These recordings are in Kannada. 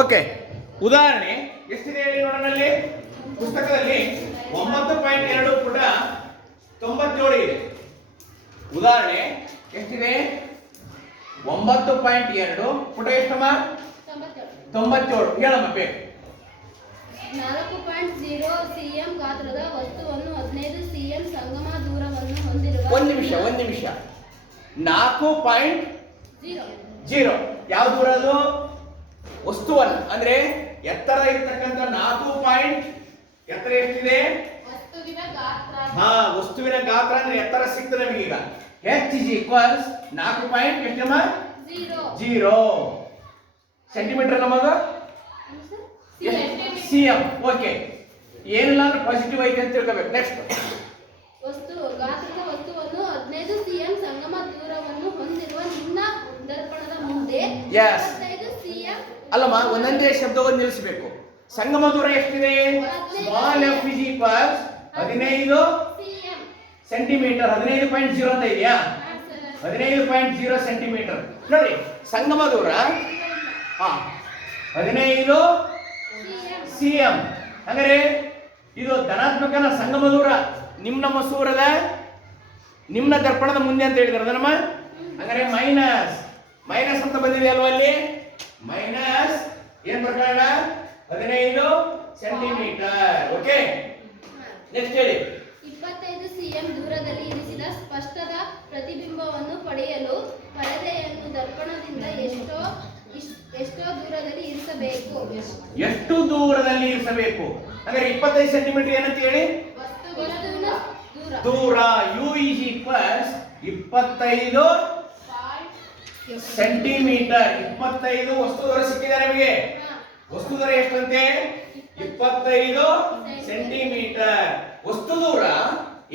ಓಕೆ, ಉದಾಹರಣೆ ಎಷ್ಟಿದೆ ಹೇಳಿ ನೋಡೋಣ. ಅಲ್ಲಿ ಪುಸ್ತಕದಲ್ಲಿ 9.2 ಪುಟ 97 ಇದೆ. ಉದಾಹರಣೆ ಎಷ್ಟಿದೆ? 9.2 ಪುಟ ಎಷ್ಟಮ್ಮ? 97. ಹೇಳಮ್ಮ ಬೇಕು. 4.0 cm ಗಾತ್ರದ ವಸ್ತುವನ್ನು 15 cm ಸಂಗಮ ದೂರವನ್ನು ಹೊಂದಿರುವ ಒಂದು ನಿಮಿಷ 4.0 ಯಾವ ದೂರ ಅದು? ವಸ್ತುವನ್ನು ಅಂದ್ರೆ ಎತ್ತರ ಇರ್ತಕ್ಕಂಥ 4 ಎತ್ತರ ಎಷ್ಟಿದೆ? ವಸ್ತುವಿನ ಗಾತ್ರ. ವಸ್ತುವಿನ ಗಾತ್ರ ಅಂದ್ರೆ ಎತ್ತರ ಸಿಕ್ತದೆ ನಮಗೀಗ. h is equals 4.0 ಸೆಂಟಿಮೀಟರ್ ನಮಗ cm. ಓಕೆ, ಏನಿಲ್ಲ ಅಂದ್ರೆ ಪಾಸಿಟಿವ್ ಐತೆ ಅಂತ ತಿಳ್ಕೋಬೇಕು. ನೆಕ್ಸ್ಟ್ ಗಾತ್ರದ ವಸ್ತುವನ್ನು 15 cm ಸಂಗಮ ದೂರವನ್ನು ಹೊಂದಿರುವ ನಿಮ್ನ ದರ್ಪಣದ ಮುಂದೆ 25 cm. ಅಲ್ಲಮ್ಮ, ಒಂದೊಂದೇ ಶಬ್ದವನ್ನು ನಿಲ್ಲಿಸಬೇಕು. ಸಂಗಮ ದೂರ ಎಷ್ಟಿದೆ? Small f is equals 15 centimetre. 15.0 ಅಂತ ಇದೆಯಾ? 15.0 ಸೆಂಟಿಮೀಟರ್. ನೋಡಿ, ಸಂಗಮ ದೂರ 15 cm. ಅಂದರೆ ಇದು ಧನಾತ್ಮಕನ ಸಂಗಮ ದೂರ ನಿಮ್ನ ಮಸೂರದ ನಿಮ್ನ ದರ್ಪಣದ ಮುಂದೆ ಅಂತ ಹೇಳಿದಾರೆ ಅದನ್ನಮ್ಮ. ಅಂದರೆ ಮೈನಸ್ ಅಂತ ಬಂದಿದೆ ಅಲ್ವಾ ಅಲ್ಲಿ? ಮೈನಸ್ ಏನ್ ಪ್ರಕಾರ? 15 ಸೆಂಟಿಮೀಟರ್. ಓಕೆ, ನೆಕ್ಸ್ಟ್ ಹೇಳಿ. 25 cm ದೂರದಲ್ಲಿ ಇರಿಸಿದ ಸ್ಪಷ್ಟದ ಪ್ರತಿಬಿಂಬವನ್ನು ಪಡೆಯಲು ಪರದೆಯನ್ನು ದರ್ಪಣದಿಂದ ಎಷ್ಟೋ ದೂರದಲ್ಲಿ ಇರಿಸಬೇಕು? ಎಷ್ಟು ದೂರದಲ್ಲಿ ಇರಿಸಬೇಕು? ಹಾಗಾದ್ರೆ 25 ಸೆಂಟಿಮೀಟರ್ ಏನಂತ ಹೇಳಿ? ವಸ್ತುವಿನ ದೂರ. u is equals 25 centimetre. 25 ವಸ್ತು ದೂರ ಸಿಕ್ಕಿದೆ ನಮಗೆ. ವಸ್ತು ದೂರ ಎಷ್ಟಂತೆ? 25 ಸೆಂಟಿಮೀಟರ್. ವಸ್ತು ದೂರ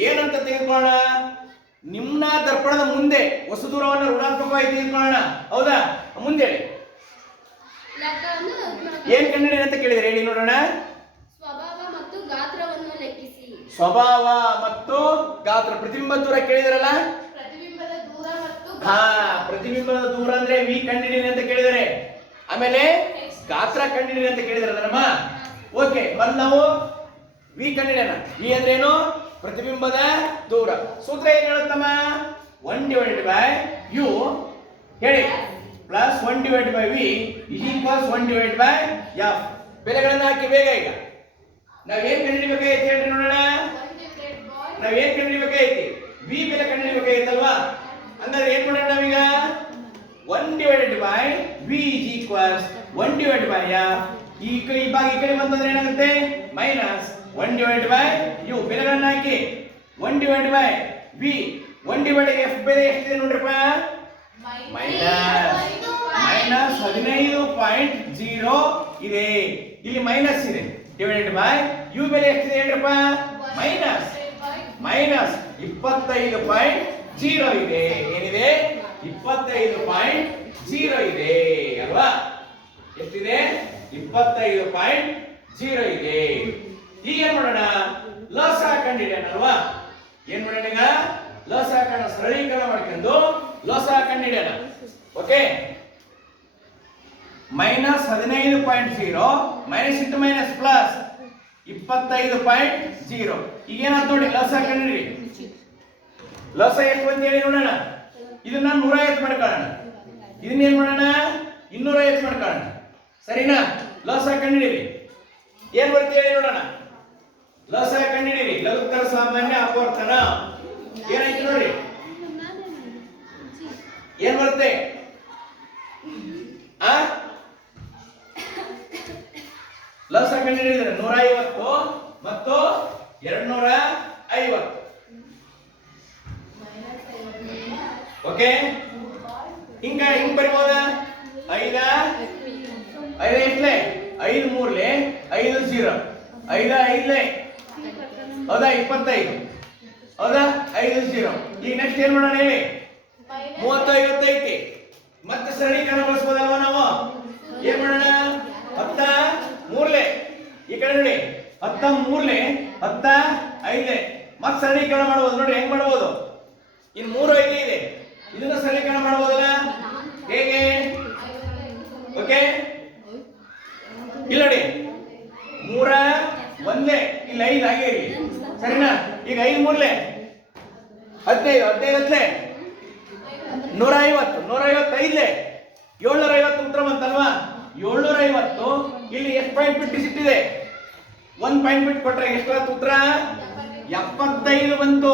ಏನಂತ ತೆಗೆದುಕೊಳ್ಳೋಣ? ನಿಮ್ನ ದರ್ಪಣದ ಮುಂದೆ ವಸ್ತು ದೂರವನ್ನು ಋಣಾತ್ಮಕವಾಗಿ ತೆಗೆದುಕೊಳ್ಳೋಣ. ಹೌದಾ? ಮುಂದೆ ಹೇಳಿ. ಏನ್ ಕಂಡಿಡಿ ಅಂತ ಕೇಳಿದ್ರೆ ಹೇಳಿ ನೋಡೋಣ. ಸ್ವಭಾವ ಮತ್ತು ಗಾತ್ರವನ್ನು ಲೆಕ್ಕಿಸಿ. ಸ್ವಭಾವ ಮತ್ತು ಗಾತ್ರ. ಪ್ರತಿಬಿಂಬ ದೂರ ಕೇಳಿದ್ರಲ್ಲ? ಪ್ರತಿಬಿಂಬದ ದೂರ ಮತ್ತು ಪ್ರತಿಬಿಂಬದ ದೂರ ಅಂದ್ರೆ ವಿ ಕಂಡಿಡಿ ಅಂತ ಕೇಳಿದರೆ. ಆಮೇಲೆ ಗಾತ್ರ ಕಂಡಿಡಿ ಅಂತ ಕೇಳಿದ್ರಲ್ಲಮ್ಮ. ಓಕೆ, ಮೊದಲು ನಾವು ವಿ ಕಂಡಿಡಿಯೋಣ. ವಿ ಅಂದ್ರೆ ಏನು? ಪ್ರತಿಬಿಂಬದ ದೂರ. ಸೂತ್ರ ಏನ್ ಹೇಳುತ್ತಮ್ಮ? 1/u ಹೇಳಿ plus 1/v is equals 1/f. ಬೆಲೆಗಳನ್ನು ಹಾಕಿ ಬೇಗ. ಈಗ ನಾವೇನ್ ಕಂಡುಹಿಡಿಬೇಕಾಯ್ತು ಹೇಳ್ರಿ ನೋಡೋಣ. ನಾವೇನ್ ಕಂಡುಹಿಡಿಬೇಕಾಯ್ತಿ? ವಿ ಬೆಲೆ ಕಂಡುಹಿಡಿಬೇಕಾಯ್ತಲ್ವಾ? ಹಂಗಾದ್ರೆ ಏನ್ ಮಾಡೋಣ ನಾವೀಗ? 1/v is equals 1/f. ಈ ಭಾಗ ಈ ಕಡೆ ಬಂತಂದ್ರೆ ಏನಾಗುತ್ತೆ? Minus 1/u. ಬೆಲೆಗಳನ್ನು ಹಾಕಿ 1/v 1/f ಬೆಲೆ ಎಷ್ಟಿದೆ ನೋಡ್ರಪ್ಪ? ಮೈನಸ್ 15.0 ಇದೆ. ಇಲ್ಲಿ ಮೈನಸ್ ಇದೆ. ಡಿವೈಡೆಡ್ ಬೈ ಯು ಬೆಲೆ ಎಷ್ಟಿದೆ ಹೇಳ್ರಪ್ಪ? ಮೈನಸ್ 25.0 ಇದೆ. ಏನಿದೆ? 25.0 ಇದೆ ಅಲ್ವಾ? ಎಷ್ಟಿದೆ? 25.0 ಇದೆ. ಈಗ ಏನ್ ಮಾಡೋಣ? ಲಸ ಕಂಡಿಡಿಯೋಣ ಅಲ್ವಾ? ಏನ್ ಮಾಡೋಣ ಈಗ? ಲಸ ಕಂಡ ಸರಳೀಕರಣ ಮಾಡ್ಕೊಂಡು ಲಸ ಕಂಡಿಡಿಯೋಣ. Okay, minus 15.0 minus into minus plus 25.0. ಈಗ ಏನಾಯ್ತು ನೋಡಿ? ಲಸ ಕಂಡಿಡಿ. ಲಸ ಎಷ್ಟು ಅಂತ ಹೇಳಿ ನೋಡೋಣ. ಇದನ್ನ 150 ಮಾಡ್ಕೊಳ್ಳೋಣ. ಇದನ್ನ ಏನ್ ಮಾಡೋಣ? 250 ಮಾಡ್ಕೊಳ್ಳೋಣ. ಸರಿನಾ? ಲಸ ಕಂಡಿಡಿರಿ. ಏನ್ ಬರುತ್ತೆ ಹೇಳಿ ನೋಡೋಣ. ಲಸ ಕಂಡಿಡಿರಿ. ಲಘುತ್ತರ ಸಾಮಾನ್ಯ ಅಪವರ್ತನ ಏನಾಯ್ತು ನೋಡಿ? ಏನ್ ಬರುತ್ತೆ? ಲಸ ಕಂಡಿಡಿದ್ರೆ 150 ಮತ್ತು 250. ಓಕೆ, ಹಿಂಗ ಬರಿಬೋದ? 5 ಎಷ್ಟಲೆ? 5 3 5 0 5 5 ಹೌದಾ? 25 ಹೌದಾ? 5 0. ಈಗ ನೆಕ್ಸ್ಟ್ ಏನ್ ಮಾಡೋಣ ಹೇಳಿ? 30 50 ಐತಿ. ಮತ್ತೆ ಸರಳೀಕರಣ ಬಳಸಬಹುದಲ್ವಾ ನಾವು? ಏನ್ ಮಾಡೋಣ? 10 3 ಈ ಕಡೆ ನೋಡಿ. 10 3 10 5 ಮತ್ತೆ ಸರಳೀಕರಣ ಮಾಡಬಹುದು. ನೋಡಿ ಹೆಂಗ್ ಮಾಡಬಹುದು? ಇನ್ನು 3 5 ಇದೆ. ಇದನ್ನ ಸರಳೀಕರಣ ಮಾಡಬಹುದಲ್ಲ? ಹೇಗೆ? ಓಕೆ, ಇಲ್ಲ ನೋಡಿ, ಮೂರ ಒಂದೇ, ಇಲ್ಲಿ 5 ಹಾಗೆ ಇರಲಿ, ಸರಿನಾ? ಈಗ 5 ಮೂರ್ಲೆ 15, 15 ಹತ್ಲೆ 150, 155 750 ಉತ್ತರ ಬಂತಲ್ವಾ? 750. ಇಲ್ಲಿ ಎಷ್ಟು ಪಾಯಿಂಟ್ ಬಿಟ್ಟು ಸಿಟ್ಟಿದೆ? 1 ಪಾಯಿಂಟ್ ಬಿಟ್ಟು ಕೊಟ್ರೆ ಎಷ್ಟು ಆಯ್ತು ಉತ್ತರ? 75 ಬಂತು.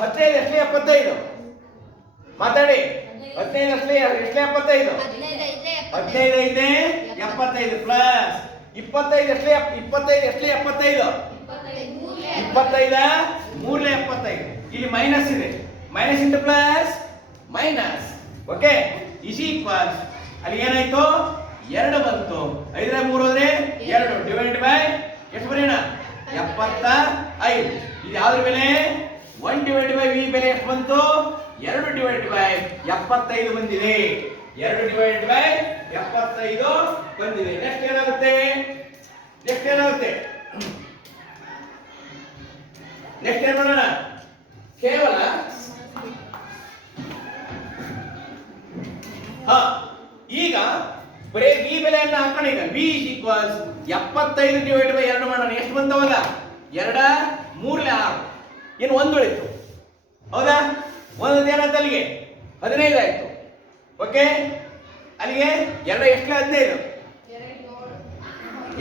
15 ಎಷ್ಟೇ 75? ಮಾತಾಡಿ. 15 ಎಷ್ಟೇ 75? 15 ಐದೇ 75 ಪ್ಲಸ್ 25 ಎಷ್ಟೇ 25 ಎಷ್ಟೇ 75? 25 ಮೂರ್ಲೆ 75. ಇಲ್ಲಿ ಮೈನಸ್ ಇದೆ, minus into plus minus. Okay, is equals ಅಲ್ಲಿ ಏನಾಯ್ತು? 2 ಬಂತು. 5 3 ಹೋದ್ರೆ 2 ಡಿವೈಡ್ ಬೈ ಎಷ್ಟು ಬರೆಯೋಣ? 75. ಇದು ಯಾವ್ದ್ರ ಬೆಲೆ? 1 ಡಿವೈಡ್ ಬೈ ವಿ ಬೆಲೆ ಎಷ್ಟು ಬಂತು? 2 ಡಿವೈಡ್ ಬೈ 75 ಬಂದಿದೆ. 2 ಡಿವೈಡ್ ಬೈ 75 ಬಂದಿದೆ. ನೆಕ್ಸ್ಟ್ ಏನಾಗುತ್ತೆ? ನೆಕ್ಸ್ಟ್ ಏನಾಗುತ್ತೆ? ನೆಕ್ಸ್ಟ್ ಏನ್ ಮಾಡೋಣ? ಕೇವಲ ಈಗ ಬರೀ ವಿ ಬೆಲೆಯನ್ನು ಹಾಕೋಣ. ಈಗ V is equals 75 divide by 2 ಮಾಡೋಣ. ಎಷ್ಟು ಬಂತವಾಗ? 2 3 6. ಇನ್ನು 1 ಉಳಿತು, ಹೌದಾ? 1 ಏನಾಯ್ತು ಅಲ್ಲಿಗೆ? 15 ಆಯ್ತು. ಓಕೆ, ಅಲ್ಲಿಗೆ 2 ಎಷ್ಟು 15? 2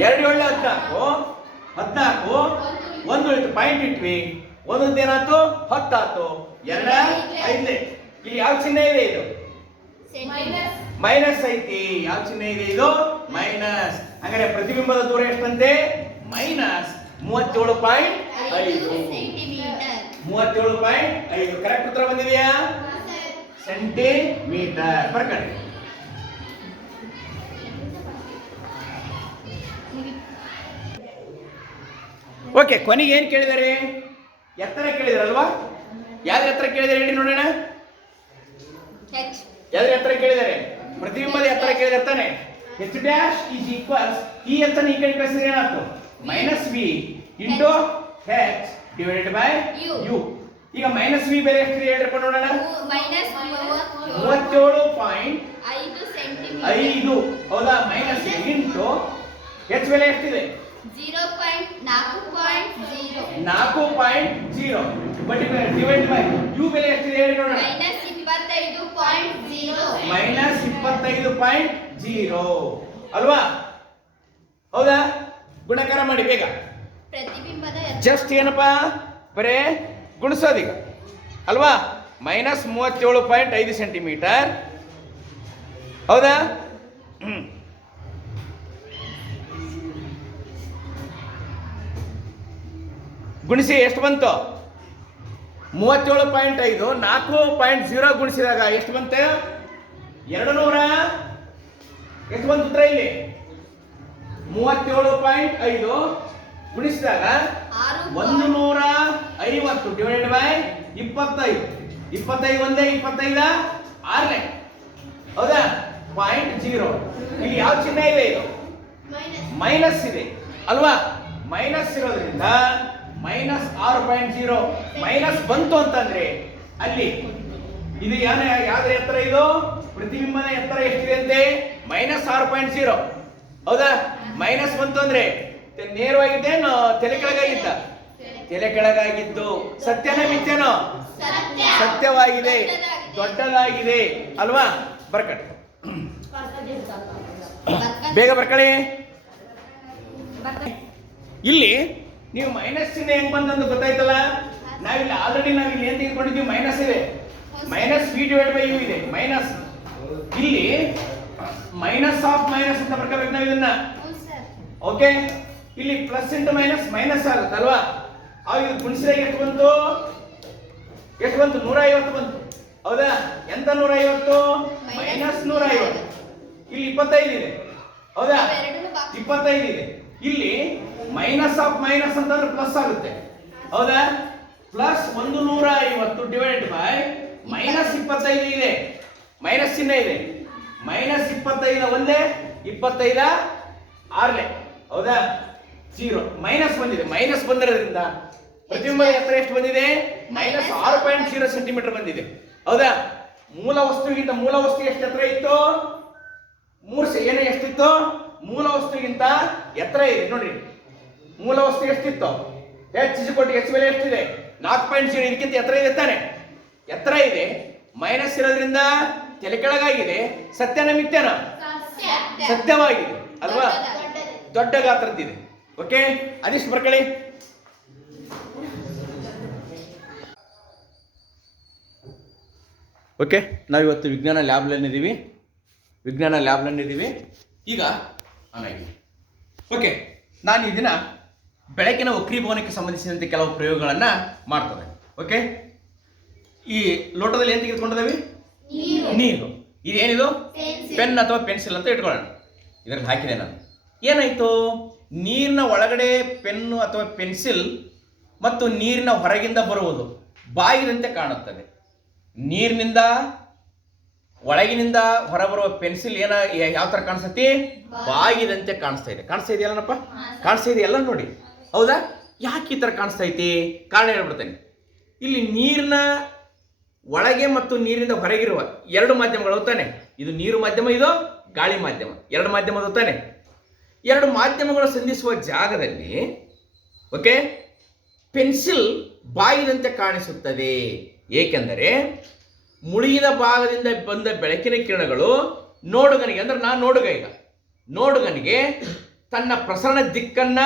7 14, 14 1 ಉಳಿತು. ಪಾಯಿಂಟ್ ಇಟ್ವಿ, 1 ಏನಾಯ್ತು? 10 ಆಯ್ತು. 2 5. ಇಲ್ಲಿ ಯಾವ ಚಿಹ್ನೆ ಇದೆ? ಇದು ಮೈನಸ್ ಐತಿ. ಯಾವ ಚಿಹ್ನೆ ಇದೆ? ಇದು ಮೈನಸ್. ಹಾಗಾದ್ರೆ ಪ್ರತಿಬಿಂಬದ ದೂರ ಎಷ್ಟಂತೆ? ಮೈನಸ್ 37.5. 37.5. ಕರೆಕ್ಟ್ ಉತ್ತರ ಬಂದಿದೆಯಾ? ಸೆಂಟಿಮೀಟರ್. ಬರ್ಕಡೆ. ಓಕೆ, ಕೊನೆಗೆ ಏನ್ ಕೇಳಿದಾರೆ? ಎತ್ತರ ಕೇಳಿದಾರಲ್ವಾ? ಯಾವ್ದು ಎತ್ತರ ಕೇಳಿದಾರೆ ಹೇಳಿ ನೋಡೋಣ. ಯಾವ್ದು ಎತ್ತರ ಕೇಳಿದಾರೆ? ಪ್ರತಿಬಿಂಬದ ಎತ್ತರ ಕೇಳಿದಾರೆ ತಾನೆ. ಎಚ್ ಡ್ಯಾಶ್ ಈಸ್ ಈಕ್ವಲ್ಸ್ ಈ ಎತ್ತನ ಈ ಕಡೆ ಕಳಿಸಿದ್ರೆ ಏನಾಯ್ತು? Minus V into H divided by U. ಈಗ ಮೈನಸ್ ವಿ ಬೆಲೆ ಎಷ್ಟು ಹೇಳ್ರಪ್ಪ ನೋಡೋಣ. 37.5. ಹೌದಾ? ಮೈನಸ್ ಇಂಟು ಹೆಚ್ ಬೆಲೆ ಎಷ್ಟಿದೆ? 4.0. ಬಟ್ ಡಿವೈಡ್ ಬೈ ಯು ಬೆಲೆ ಎಷ್ಟಿದೆ ಹೇಳಿ ನೋಡೋಣ. -25.0 ಅಲ್ವಾ? ಹೌದಾ? ಗುಣಾಕಾರ ಮಾಡಿ ಬೇಗ. ಜಸ್ಟ್ ಏನಪ್ಪಾ ಬರೇ ಗುಣಿಸೋದೀಗ ಅಲ್ವಾ? -37.5 ಸೆಂಟಿಮೀಟರ್. ಹೌದಾ? ಗುಣಿಸಿ ಎಷ್ಟು ಬಂತು? 37.5 4.0 ಗುಣಿಸಿದಾಗ ಎಷ್ಟು ಬಂತು? 200. ಎಷ್ಟು ಬಂತು ಉತ್ತರ ಇಲ್ಲಿ? 37.5 ಗುಣಿಸಿದಾಗ 150 ಡಿವೈಡೆಡ್ ಬೈ 25. 25 ಒಂದೇ 25 6. ಹೌದಾ? 0.0. ಇಲ್ಲಿ ಯಾವ ಚಿಹ್ನೆ ಇದೆ? ಇದು ಮೈನಸ್ ಇದೆ ಅಲ್ವಾ? ಮೈನಸ್ ಇರೋದ್ರಿಂದ -6.0 ಮೈನಸ್ ಬಂತು ಅಂತಂದ್ರೆ ಅಲ್ಲಿ ಇದು ಯಾವ್ದ್ರ ಎತ್ತರ? ಇದು ಪ್ರತಿಬಿಂಬದ ಎತ್ತರ ಎಷ್ಟಿದೆ ಅಂತೆ? -6.0. ಹೌದಾ? ಮೈನಸ್ ಬಂತು ಅಂದ್ರೆ ನೇರವಾಗಿದ್ದೇನು ತಲೆ ಕೆಳಗಾಗಿದ್ದ? ತಲೆ ಕೆಳಗಾಗಿದ್ದು. ಸತ್ಯನ ಮಿಥ್ಯನೋ? ಸತ್ಯವಾಗಿದೆ, ದೊಡ್ಡದಾಗಿದೆ ಅಲ್ವಾ? ಬರ್ಕಳಿ, ಬೇಗ ಬರ್ಕಳಿ. ಇಲ್ಲಿ ನೀವು ಮೈನಸ್ ಚಿಹ್ನೆ ಹೆಂಗ್ ಬಂದಂತ ಗೊತ್ತಾಯ್ತಲ್ಲ. ನಾವಿಲ್ಲಿ ಆಲ್ರೆಡಿ ನಾವಿಲ್ಲಿ ಏನ್ ತೆಗೆದುಕೊಂಡಿದ್ದೀವಿ? ಮೈನಸ್ ಇದೆ. Minus V divide by U ಇದೆ ಮೈನಸ್. ಇಲ್ಲಿ ಮೈನಸ್ ಆಫ್ ಮೈನಸ್ ಅಂತ ಬರ್ಕೋಬೇಕು ನಾವು ಇದನ್ನ. ಓಕೆ, ಇಲ್ಲಿ ಪ್ಲಸ್ ಇಂಟು ಮೈನಸ್ ಮೈನಸ್ ಆಗುತ್ತಲ್ವಾ? ಆಗ ಇದು ಗುಣಿಸಿದಾಗ ಎಷ್ಟು ಬಂತು? ಎಷ್ಟು ಬಂತು? 150 ಬಂತು. ಹೌದಾ? ಎಂತ 150? -150. ಇಲ್ಲಿ 25 ಇದೆ. ಹೌದಾ? 25 ಇದೆ. ಇಲ್ಲಿ ಮೈನಸ್ ಆಫ್ ಮೈನಸ್ ಅಂತಂದ್ರೆ ಪ್ಲಸ್ ಆಗುತ್ತೆ. ಹೌದಾ? ಪ್ಲಸ್ 150 ಡಿವೈಡ್ ಬೈ -25 ಇದೆ. ಮೈನಸ್ ಚಿಹ್ನೆ ಇದೆ. -25 ಒಂದೇ 25 6. ಹೌದಾ? 0 ಮೈನಸ್ ಬಂದಿದೆ. ಮೈನಸ್ ಬಂದಿರೋದ್ರಿಂದ ಪ್ರತಿಬಿಂಬದ ಎತ್ತರ ಎಷ್ಟು ಬಂದಿದೆ? -6.0 ಸೆಂಟಿಮೀಟರ್ ಬಂದಿದೆ. ಹೌದಾ? ಮೂಲ ವಸ್ತುವಿಗಿಂತ ಮೂಲ ವಸ್ತು ಎಷ್ಟು ಎತ್ತರ ಇತ್ತು? ಎಷ್ಟಿತ್ತು? ಮೂಲ ವಸ್ತುಗಿಂತ ಎತ್ತರ ಇದೆ ನೋಡ್ರಿ. ಮೂಲ ವಸ್ತು ಎಷ್ಟಿತ್ತು? H ಬೆಲೆ ಎಷ್ಟಿದೆ? 4.0. ಇದಕ್ಕಿಂತ ಎತ್ತರ ಇದೆ ತಾನೆ? ಎತ್ತರ ಇದೆ, ಮೈನಸ್ ಇರೋದ್ರಿಂದ ತಲೆ ಕೆಳಗಾಗಿದೆ. ಸತ್ಯನ ಮಿಥ್ಯನ? ಸತ್ಯವಾಗಿದೆ ಅಲ್ವಾ? ದೊಡ್ಡ ಗಾತ್ರದ್ದಿದೆ. ಓಕೆ, ಅದಿಷ್ಟು ಬರ್ಕೊಳ್ಳಿ. ಓಕೆ, ನಾವಿವತ್ತು ವಿಜ್ಞಾನ ಲ್ಯಾಬ್ನಲ್ಲಿದ್ದೀವಿ. ಈಗ ಆಮೇಲೆ ಓಕೆ, ನಾನು ಈ ದಿನ ಬೆಳಕಿನ ವಕ್ರೀಭವನಕ್ಕೆ ಸಂಬಂಧಿಸಿದಂತೆ ಕೆಲವು ಪ್ರಯೋಗಗಳನ್ನು ಮಾಡ್ತದೆ. ಓಕೆ, ಈ ಲೋಟದಲ್ಲಿ ಏನು ತೆಗೆದುಕೊಂಡಿದ್ದೇವೆ? ನೀರು. ಇದೇನಿದು? ಪೆನ್ ಅಥವಾ ಪೆನ್ಸಿಲ್ ಅಂತ ಇಟ್ಕೊಳ್ಳೋಣ. ಇದರಲ್ಲಿ ಹಾಕಿದೆ ನಾನು. ಏನಾಯಿತು? ನೀರಿನ ಒಳಗಡೆ ಪೆನ್ನು ಅಥವಾ ಪೆನ್ಸಿಲ್ ಮತ್ತು ನೀರಿನ ಹೊರಗಿಂದ ಬರುವುದು ಬಾಯಿದಂತೆ ಕಾಣುತ್ತದೆ. ನೀರಿನಿಂದ ಒಳಗಿನಿಂದ ಹೊರಬರುವ ಪೆನ್ಸಿಲ್ ಯಾವ ಥರ ಕಾಣಿಸ್ತೈತಿ? ಬಾಯಿದಂತೆ ಕಾಣಿಸ್ತಾ ಇದೆಯಲ್ಲನಪ್ಪ? ಕಾಣಿಸ್ತಾ ಇದೆಯಲ್ಲ ನೋಡಿ, ಹೌದಾ? ಯಾಕೆ ಈ ಥರ ಕಾಣಿಸ್ತಾ ಐತಿ? ಕಾರಣ ಹೇಳ್ಬಿಡ್ತೇನೆ. ಇಲ್ಲಿ ನೀರಿನ ಒಳಗೆ ಮತ್ತು ನೀರಿನಿಂದ ಹೊರಗಿರುವ ಎರಡು ಮಾಧ್ಯಮಗಳು ತಾನೆ. ಇದು ನೀರು ಮಾಧ್ಯಮ, ಇದು ಗಾಳಿ ಮಾಧ್ಯಮ. ಎರಡು ಮಾಧ್ಯಮಗಳು ತಾನೆ. ಎರಡು ಮಾಧ್ಯಮಗಳು ಸಂಧಿಸುವ ಜಾಗದಲ್ಲಿ ಓಕೆ ಪೆನ್ಸಿಲ್ ಬಾಯಿದಂತೆ ಕಾಣಿಸುತ್ತದೆ. ಏಕೆಂದರೆ ಮುಳುಗಿದ ಭಾಗದಿಂದ ಬಂದ ಬೆಳಕಿನ ಕಿರಣಗಳು ನೋಡುಗನಿಗೆ, ಅಂದ್ರೆ ನಾನು ನೋಡುಗ, ಈಗ ನೋಡುಗನಿಗೆ ತನ್ನ ಪ್ರಸರಣ ದಿಕ್ಕನ್ನ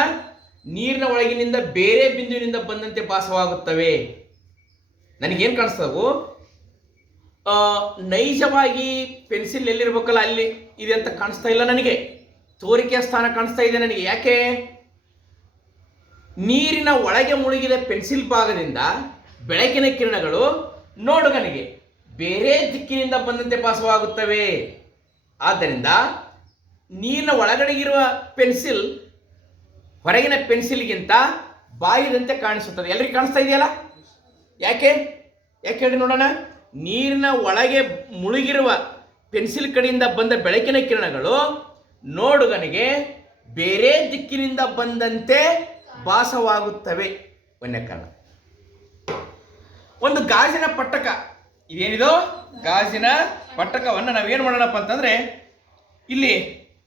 ನೀರಿನ ಒಳಗಿನಿಂದ ಬೇರೆ ಬಿಂದುವಿನಿಂದ ಬಂದಂತೆ ಭಾಸವಾಗುತ್ತವೆ. ನನಗೇನು ಕಾಣಿಸ್ತವು? ನೈಜವಾಗಿ ಪೆನ್ಸಿಲ್ ಎಲ್ಲಿರ್ಬೇಕಲ್ಲ ಅಲ್ಲಿ ಇದೆ ಅಂತ ಕಾಣಿಸ್ತಾ ಇಲ್ಲ ನನಗೆ. ತೋರಿಕೆಯ ಸ್ಥಾನ ಕಾಣಿಸ್ತಾ ಇದೆ ನನಗೆ. ಯಾಕೆ? ನೀರಿನ ಒಳಗೆ ಮುಳುಗಿದ ಪೆನ್ಸಿಲ್ ಭಾಗದಿಂದ ಬೆಳಕಿನ ಕಿರಣಗಳು ನೋಡುಗನಿಗೆ ಬೇರೆ ದಿಕ್ಕಿನಿಂದ ಬಂದಂತೆ ಭಾಸವಾಗುತ್ತವೆ. ಆದ್ದರಿಂದ ನೀರಿನ ಒಳಗಡೆಗಿರುವ ಪೆನ್ಸಿಲ್ ಹೊರಗಿನ ಪೆನ್ಸಿಲ್ಗಿಂತ ಬಾಯಿದಂತೆ ಕಾಣಿಸುತ್ತದೆ. ಎಲ್ರಿಗೂ ಕಾಣಿಸ್ತಾ ಇದೆಯಲ್ಲ? ಯಾಕೆ ಹೇಳಿ ನೋಡೋಣ. ನೀರಿನ ಒಳಗೆ ಮುಳುಗಿರುವ ಪೆನ್ಸಿಲ್ ಕಡೆಯಿಂದ ಬಂದ ಬೆಳಕಿನ ಕಿರಣಗಳು ನೋಡುಗನಿಗೆ ಬೇರೆ ದಿಕ್ಕಿನಿಂದ ಬಂದಂತೆ ಭಾಸವಾಗುತ್ತವೆ. ಒಂದನೇ ಕಾರಣ. ಒಂದು ಗಾಜಿನ ಪಟ್ಟಕ, ಇದೇನಿದು? ಗಾಜಿನ ಪಟ್ಟಕವನ್ನು ನಾವೇನು ಮಾಡೋಣಪ್ಪ ಅಂತಂದ್ರೆ, ಇಲ್ಲಿ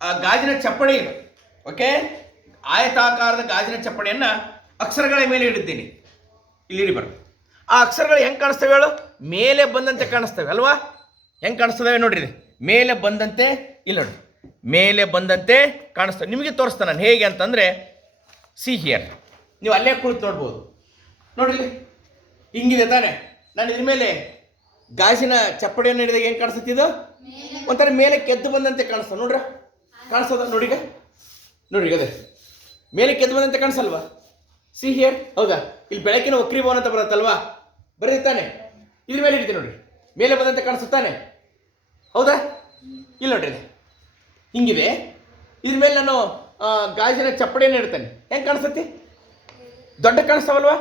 ಆ ಗಾಜಿನ ಚಪ್ಪಡಿ ಇದೆ. ಓಕೆ, ಆಯತಾಕಾರದ ಗಾಜಿನ ಚಪ್ಪಡಿಯನ್ನು ಅಕ್ಷರಗಳ ಮೇಲೆ ಇಡಿದ್ದೀನಿ. ಇಲ್ಲಿ ಬರ್ತದೆ. ಆ ಅಕ್ಷರಗಳು ಹೆಂಗೆ ಕಾಣಿಸ್ತವೆ ಹೇಳು? ಮೇಲೆ ಬಂದಂತೆ ಕಾಣಿಸ್ತವೆ ಅಲ್ವಾ? ಹೆಂಗೆ ಕಾಣಿಸ್ತವೆ ನೋಡ್ರಿ, ಮೇಲೆ ಬಂದಂತೆ. ಇಲ್ಲಿ ನೋಡಿ, ಮೇಲೆ ಬಂದಂತೆ ಕಾಣಿಸ್ತವೆ. ನಿಮಗೆ ತೋರಿಸ್ತಾನೆ ನಾನು ಹೇಗೆ ಅಂತಂದರೆ, ಸಿ ಹಿಯರ್. ನೀವು ಅಲ್ಲೇ ಕುಳಿತು ನೋಡ್ಬೋದು. ನೋಡ್ರಿ, ಹಿಂಗಿದೆ ತಾನೆ. ನಾನು ಇದ್ರ ಮೇಲೆ ಗಾಜಿನ ಚಪ್ಪಡಿಯನ್ನು ಹಿಡಿದಾಗ ಹೆಂಗೆ ಕಾಣಿಸುತ್ತಿದ್ದು? ಒಂಥರ ಮೇಲೆ ಕೆದ್ದು ಬಂದಂತೆ ಕಾಣಿಸ್ತದೆ. ನೋಡ್ರ, ಕಾಣಿಸ್ತದ ನೋಡಿಗ? ನೋಡ್ರಿ, ಅದೇ ಮೇಲೆ ಕೆದ್ದು ಬಂದಂತೆ ಕಾಣಿಸಲ್ವಾ? See here. ಹೌದಾ? ಇಲ್ಲಿ ಬೆಳಕಿನ ವಕ್ರೀಭವನ ಅಂತ ಬರುತ್ತಲ್ವಾ? ಬರೀತಾನೆ. ಇದ್ರ ಮೇಲೆ ಹಿಡಿತೀನಿ ನೋಡ್ರಿ, ಮೇಲೆ ಬಂದಂತೆ ಕಾಣಿಸುತ್ತಾನೆ. ಹೌದಾ? ಇಲ್ಲಿ ನೋಡ್ರಿ, ಹಿಂಗಿದೆ. ಇದ್ರ ಮೇಲೆ ನಾನು ಗಾಜಿನ ಚಪ್ಪಡಿಯನ್ನು ಇಡ್ತೇನೆ. ಹೆಂಗೆ ಕಾಣಿಸ್ತತಿ? ದೊಡ್ಡ ಕಾಣಿಸ್ತಾವಲ್ವಾ?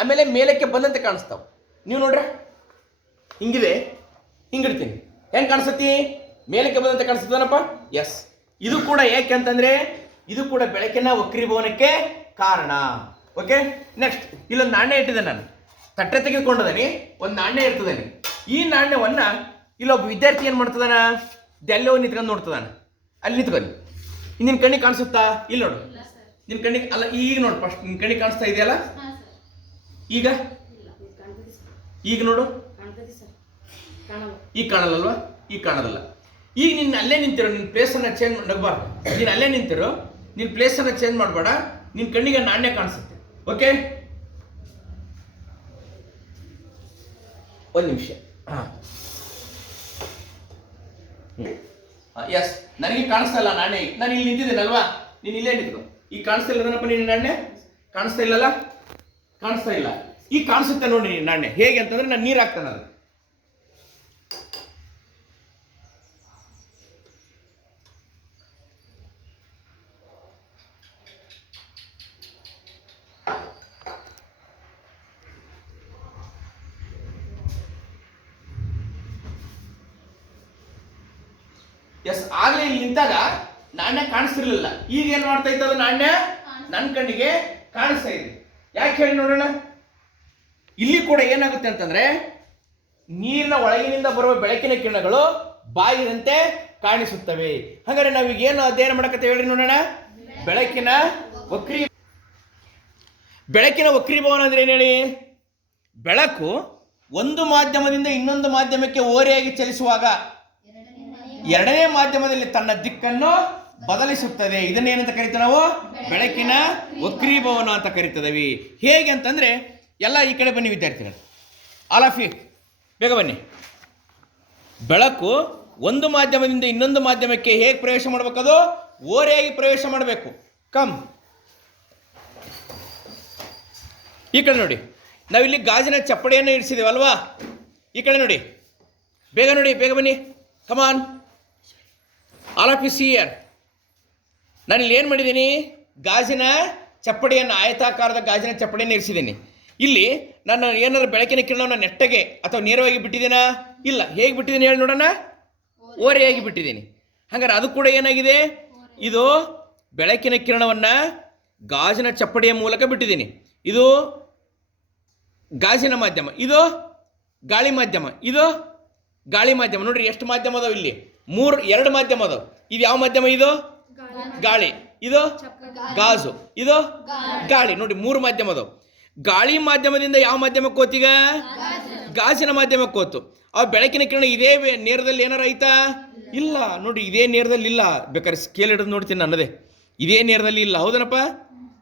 ಆಮೇಲೆ ಮೇಲಕ್ಕೆ ಬಂದಂತೆ ಕಾಣಿಸ್ತಾವ. ನೀವು ನೋಡ್ರಿ, ಹಿಂಗಿದೆ. ಹಿಂಗಿಡ್ತೀನಿ. ಹೆಂಗೆ ಕಾಣಿಸ್ತತಿ? ಮೇಲಕ್ಕೆ ಬಂದಂತೆ ಕಾಣಿಸ್ತದನಪ್ಪ. ಎಸ್, ಇದು ಕೂಡ ಯಾಕೆ ಅಂತಂದ್ರೆ, ಇದು ಕೂಡ ಬೆಳಕಿನ ವಕ್ರೀಭವನಕ್ಕೆ ಕಾರಣ. ಓಕೆ, ನೆಕ್ಸ್ಟ್ ಇಲ್ಲೊಂದು ನಾಣ್ಯ ಇಟ್ಟಿದ್ದೆ ನಾನು. ತಟ್ಟೆ ತೆಗೆದುಕೊಂಡಿದ್ದೀನಿ, ಒಂದು ನಾಣ್ಯ ಇರ್ತದಾನೆ. ಈ ನಾಣ್ಯವನ್ನ ಇಲ್ಲೊಬ್ಬ ವಿದ್ಯಾರ್ಥಿ ಏನು ಮಾಡ್ತದಾನ? ಎಲ್ಲೋ ನಿಂತ್ಕೊಂಡು ನೋಡ್ತದಾನ. ಅಲ್ಲಿ ನಿಂತ್ಕೊಂಡು ನಿನ್ನ ಕಣ್ಣಿಗೆ ಕಾಣಿಸುತ್ತಾ? ಇಲ್ಲಿ ನೋಡು, ನಿನ್ನ ಕಣ್ಣಿಗೆ ಅಲ್ಲ, ಈಗ ನೋಡು. ಫಸ್ಟ್ ನಿನ್ನ ಕಣ್ಣಿಗೆ ಕಾಣಿಸ್ತಾ ಇದೆಯಲ್ಲ? ಈಗ ನೋಡು. ಈಗ ಕಾಣಲ್ಲಲ್ವಾ? ಈಗ ಕಾಣೋದಲ್ಲ. ಈಗ ನಿನ್ನ ಅಲ್ಲೇ ನಿಂತಿರೋ, ನಿನ್ನ ಪ್ಲೇಸನ್ನು ಚೇಂಜ್ ನಗಬಾರ್ದು. ನೀನು ಅಲ್ಲೇ ನಿಂತಿರೋ, ನಿನ್ನ ಪ್ಲೇಸನ್ನು ಚೇಂಜ್ ಮಾಡಬೇಡ. ನಿನ್ನ ಕಣ್ಣಿಗೆ ನಾಣ್ಯ ಕಾಣಿಸುತ್ತೆ. ಓಕೆ, ಒಂದು ನಿಮಿಷ. ಎಸ್, ನನಗೆ ಕಾಣಿಸ್ತಾ ಇಲ್ಲ ನಾಣ್ಯ. ನಾನು ಇಲ್ಲಿ ನಿಂತಿದ್ದೇನಲ್ವಾ? ನೀನು ಇಲ್ಲೇ ನಿಂತ್ಕೊ. ಈಗ ಕಾಣಿಸ್ತಾ ಇಲ್ಲದನಪ್ಪ ನಿನ್ನ ನಾಣ್ಯ? ಕಾಣಿಸ್ತಾ ಇಲ್ಲಲ್ಲ? ಕಾಣಿಸ್ತಾ ಇಲ್ಲ. ಈಗ ಕಾಣಿಸುತ್ತೆ ನೋಡಿ ನಿನ್ನ ನಾಣ್ಯ. ಹೇಗೆ ಅಂತಂದ್ರೆ, ನಾನು ನೀರು ಹಾಕ್ತಾನೆ ಅದು. ಎಸ್, ಆಗ್ಲೇ ಇಲ್ಲಿ ನಿಂತಾಗ ನಾಣ್ಯ ಕಾಣಿಸ್ತಿರ್ಲಿಲ್ಲ. ಈಗ ಏನ್ ಮಾಡ್ತಾ ಇತ್ತು ಅದು? ನಾಣ್ಯ ನನ್ನ ಕಣ್ಣಿಗೆ ಕಾಣಿಸ್ತಾ ಇದೆ. ಯಾಕೆ ಹೇಳಿ ನೋಡೋಣ. ಇಲ್ಲಿ ಕೂಡ ಏನಾಗುತ್ತೆ ಅಂತಂದ್ರೆ, ನೀರಿನ ಒಳಗಿನಿಂದ ಬರುವ ಬೆಳಕಿನ ಕಿರಣಗಳು ಬಾಗಿದಂತೆ ಕಾಣಿಸುತ್ತವೆ. ಹಾಗಾದ್ರೆ ನಾವೀಗ ಏನು ಅಧ್ಯಯನ ಮಾಡಕತ್ತೇವೆ ಹೇಳ್ರಿ ನೋಡೋಣ. ಬೆಳಕಿನ ವಕ್ರೀಭವನ ಅಂದ್ರೆ ಏನು ಹೇಳಿ? ಬೆಳಕು ಒಂದು ಮಾಧ್ಯಮದಿಂದ ಇನ್ನೊಂದು ಮಾಧ್ಯಮಕ್ಕೆ ಓರೆಯಾಗಿ ಚಲಿಸುವಾಗ ಎರಡನೇ ಮಾಧ್ಯಮದಲ್ಲಿ ತನ್ನ ದಿಕ್ಕನ್ನು ಬದಲಿಸುತ್ತದೆ. ಇದನ್ನೇನಂತ ಕರಿತೀವಿ ನಾವು? ಬೆಳಕಿನ ವಕ್ರೀಭವನ ಅಂತ ಕರಿತದವಿ. ಹೇಗೆ ಅಂತಂದ್ರೆ, ಎಲ್ಲ ಈ ಕಡೆ ಬನ್ನಿ ವಿದ್ಯಾರ್ಥಿಗಳು, ಆಲ್ ಆಫ್ ಯು ಬೇಗ ಬನ್ನಿ. ಬೆಳಕು ಒಂದು ಮಾಧ್ಯಮದಿಂದ ಇನ್ನೊಂದು ಮಾಧ್ಯಮಕ್ಕೆ ಹೇಗೆ ಪ್ರವೇಶ ಮಾಡಬೇಕದು? ಓರೆಯಾಗಿ ಪ್ರವೇಶ ಮಾಡಬೇಕು. ಕಮ್, ಈ ಕಡೆ ನೋಡಿ, ನಾವಿಲ್ಲಿ ಗಾಜಿನ ಚಪ್ಪಡಿಯನ್ನು ಇರಿಸಿದೇವಲ್ವಾ? ಈ ಕಡೆ ನೋಡಿ, ಬೇಗ ನೋಡಿ, ಬೇಗ ಬನ್ನಿ, come on, all of you see here. ನಾನಿಲ್ಲಿ ಏನು ಮಾಡಿದ್ದೀನಿ? ಗಾಜಿನ ಚಪ್ಪಡಿಯನ್ನು, ಆಯತಾಕಾರದ ಗಾಜಿನ ಚಪ್ಪಡಿಯನ್ನು ಇರಿಸಿದ್ದೀನಿ. ಇಲ್ಲಿ ನಾನು ಏನಾದ್ರು ಬೆಳಕಿನ ಕಿರಣವನ್ನು ನೆಟ್ಟಗೆ ಅಥವಾ ನೇರವಾಗಿ ಬಿಟ್ಟಿದ್ದೀನಾ? ಇಲ್ಲ. ಹೇಗೆ ಬಿಟ್ಟಿದ್ದೀನಿ ಹೇಳಿ ನೋಡೋಣ? ಓರೆಯಾಗಿ ಬಿಟ್ಟಿದ್ದೀನಿ. ಹಾಗಾದ್ರೆ ಅದು ಕೂಡ ಏನಾಗಿದೆ? ಇದು ಬೆಳಕಿನ ಕಿರಣವನ್ನು ಗಾಜಿನ ಚಪ್ಪಡಿಯ ಮೂಲಕ ಬಿಟ್ಟಿದ್ದೀನಿ. ಇದು ಗಾಜಿನ ಮಾಧ್ಯಮ, ಇದು ಗಾಳಿ ಮಾಧ್ಯಮ, ಇದು ಗಾಳಿ ಮಾಧ್ಯಮ. ನೋಡ್ರಿ ಎಷ್ಟು ಮಾಧ್ಯಮ ಅದಾವ ಇಲ್ಲಿ? ಎರಡು ಮಾಧ್ಯಮ ಅದಾವ. ಇದು ಯಾವ ಮಾಧ್ಯಮ? ಇದು ಗಾಳಿ, ಇದು ಗಾಜು, ಇದು ಗಾಳಿ. ನೋಡಿ 3 ಮಾಧ್ಯಮ ಅದಾವ. ಗಾಳಿ ಮಾಧ್ಯಮದಿಂದ ಯಾವ ಮಾಧ್ಯಮಕ್ಕೆ ಹೋತೀಗ? ಗಾಜಿನ ಮಾಧ್ಯಮಕ್ಕೆ ಹೋತು. ಆ ಬೆಳಕಿನ ಕಿರಣ ಇದೇ ನೇರದಲ್ಲಿ ಏನಾರ ಐತಾ? ಇಲ್ಲ. ನೋಡಿ ಇದೇ ನೇರದಲ್ಲಿ ಇಲ್ಲ. ಬೇಕಾದ್ರೆ ಸ್ಕೇಲ್ ಹಿಡಿದು ನೋಡ್ತೀನಿ ನನ್ನದೇ. ಇದೇ ನೇರದಲ್ಲಿ ಇಲ್ಲ. ಹೌದನಪ್ಪ?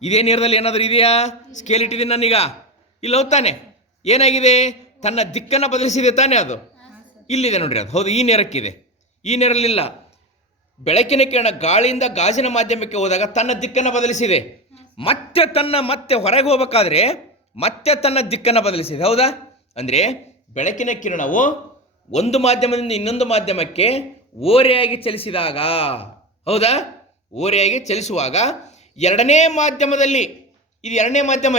ಇದೇ ನೇರದಲ್ಲಿ ಏನಾದರೂ ಇದೆಯಾ? ಸ್ಕೇಲ್ ಇಟ್ಟಿದ್ದೀನಿ ನಾನೀಗ. ಇಲ್ಲ ಹೋಗ್ತಾನೆ. ಏನಾಗಿದೆ? ತನ್ನ ದಿಕ್ಕನ್ನು ಬದಲಿಸಿದೆ ತಾನೇ ಅದು. ಇಲ್ಲಿದೆ ನೋಡ್ರಿ ಅದು. ಹೌದು, ಈ ನೇರಕ್ಕಿದೆ, ಈ ನೇರಲ್ಲಿಲ್ಲ. ಬೆಳಕಿನ ಕಿರಣ ಗಾಳಿಯಿಂದ ಗಾಜಿನ ಮಾಧ್ಯಮಕ್ಕೆ ಹೋದಾಗ ತನ್ನ ದಿಕ್ಕನ್ನು ಬದಲಿಸಿದೆ. ಮತ್ತೆ ಹೊರಗೆ ಹೋಗ್ಬೇಕಾದ್ರೆ ಮತ್ತೆ ತನ್ನ ದಿಕ್ಕನ್ನು ಬದಲಿಸಿದೆ. ಹೌದಾ? ಅಂದರೆ ಬೆಳಕಿನ ಕಿರಣವು ಒಂದು ಮಾಧ್ಯಮದಿಂದ ಇನ್ನೊಂದು ಮಾಧ್ಯಮಕ್ಕೆ ಓರೆಯಾಗಿ ಚಲಿಸಿದಾಗ, ಹೌದಾ, ಓರೆಯಾಗಿ ಚಲಿಸುವಾಗ ಎರಡನೇ ಮಾಧ್ಯಮದಲ್ಲಿ, ಇದು ಎರಡನೇ ಮಾಧ್ಯಮ,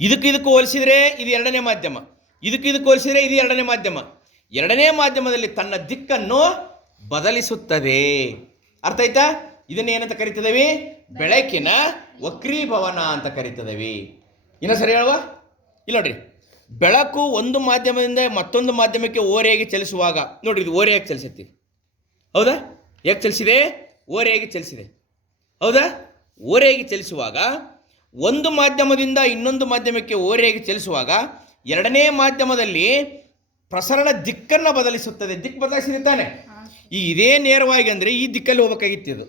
ಇದಕ್ಕೂ ಹೋಲಿಸಿದರೆ ಇದು ಎರಡನೇ ಮಾಧ್ಯಮ, ಇದಕ್ಕೂ ಹೋಲಿಸಿದರೆ ಇದು ಎರಡನೇ ಮಾಧ್ಯಮ. ಎರಡನೇ ಮಾಧ್ಯಮದಲ್ಲಿ ತನ್ನ ದಿಕ್ಕನ್ನು ಬದಲಿಸುತ್ತದೆ. ಅರ್ಥ ಆಯ್ತಾ? ಇದನ್ನ ಏನಂತ ಕರಿತಿದ್ದೀವಿ? ಬೆಳಕಿನ ವಕ್ರೀಭವನ ಅಂತ ಕರಿತಿದ್ದೀವಿ. ಇನ್ನು ಸರಿ ಹೇಳುವ? ಇಲ್ಲ ನೋಡ್ರಿ, ಬೆಳಕು ಒಂದು ಮಾಧ್ಯಮದಿಂದ ಮತ್ತೊಂದು ಮಾಧ್ಯಮಕ್ಕೆ ಓರೆಯಾಗಿ ಚಲಿಸುವಾಗ, ನೋಡ್ರಿ ಇದು ಓರೆಯಾಗಿ ಚಲಿಸುತ್ತೆ. ಹೌದಾ? ಹೇಗೆ ಚಲಿಸಿದೆ? ಓರೆಯಾಗಿ ಚಲಿಸಿದೆ. ಹೌದಾ? ಓರೆಯಾಗಿ ಚಲಿಸುವಾಗ, ಒಂದು ಮಾಧ್ಯಮದಿಂದ ಇನ್ನೊಂದು ಮಾಧ್ಯಮಕ್ಕೆ ಓರೆಯಾಗಿ ಚಲಿಸುವಾಗ ಎರಡನೇ ಮಾಧ್ಯಮದಲ್ಲಿ ಪ್ರಸರಣ ದಿಕ್ಕನ್ನು ಬದಲಿಸುತ್ತದೆ. ದಿಕ್ಕು ಬದಲಿಸಿದೆ ತಾನೆ? ಈ ಇದೇ ನೇರವಾಗಿ ಅಂದರೆ ಈ ದಿಕ್ಕಲ್ಲಿ ಹೋಗಬೇಕಾಗಿತ್ತು ಇದು.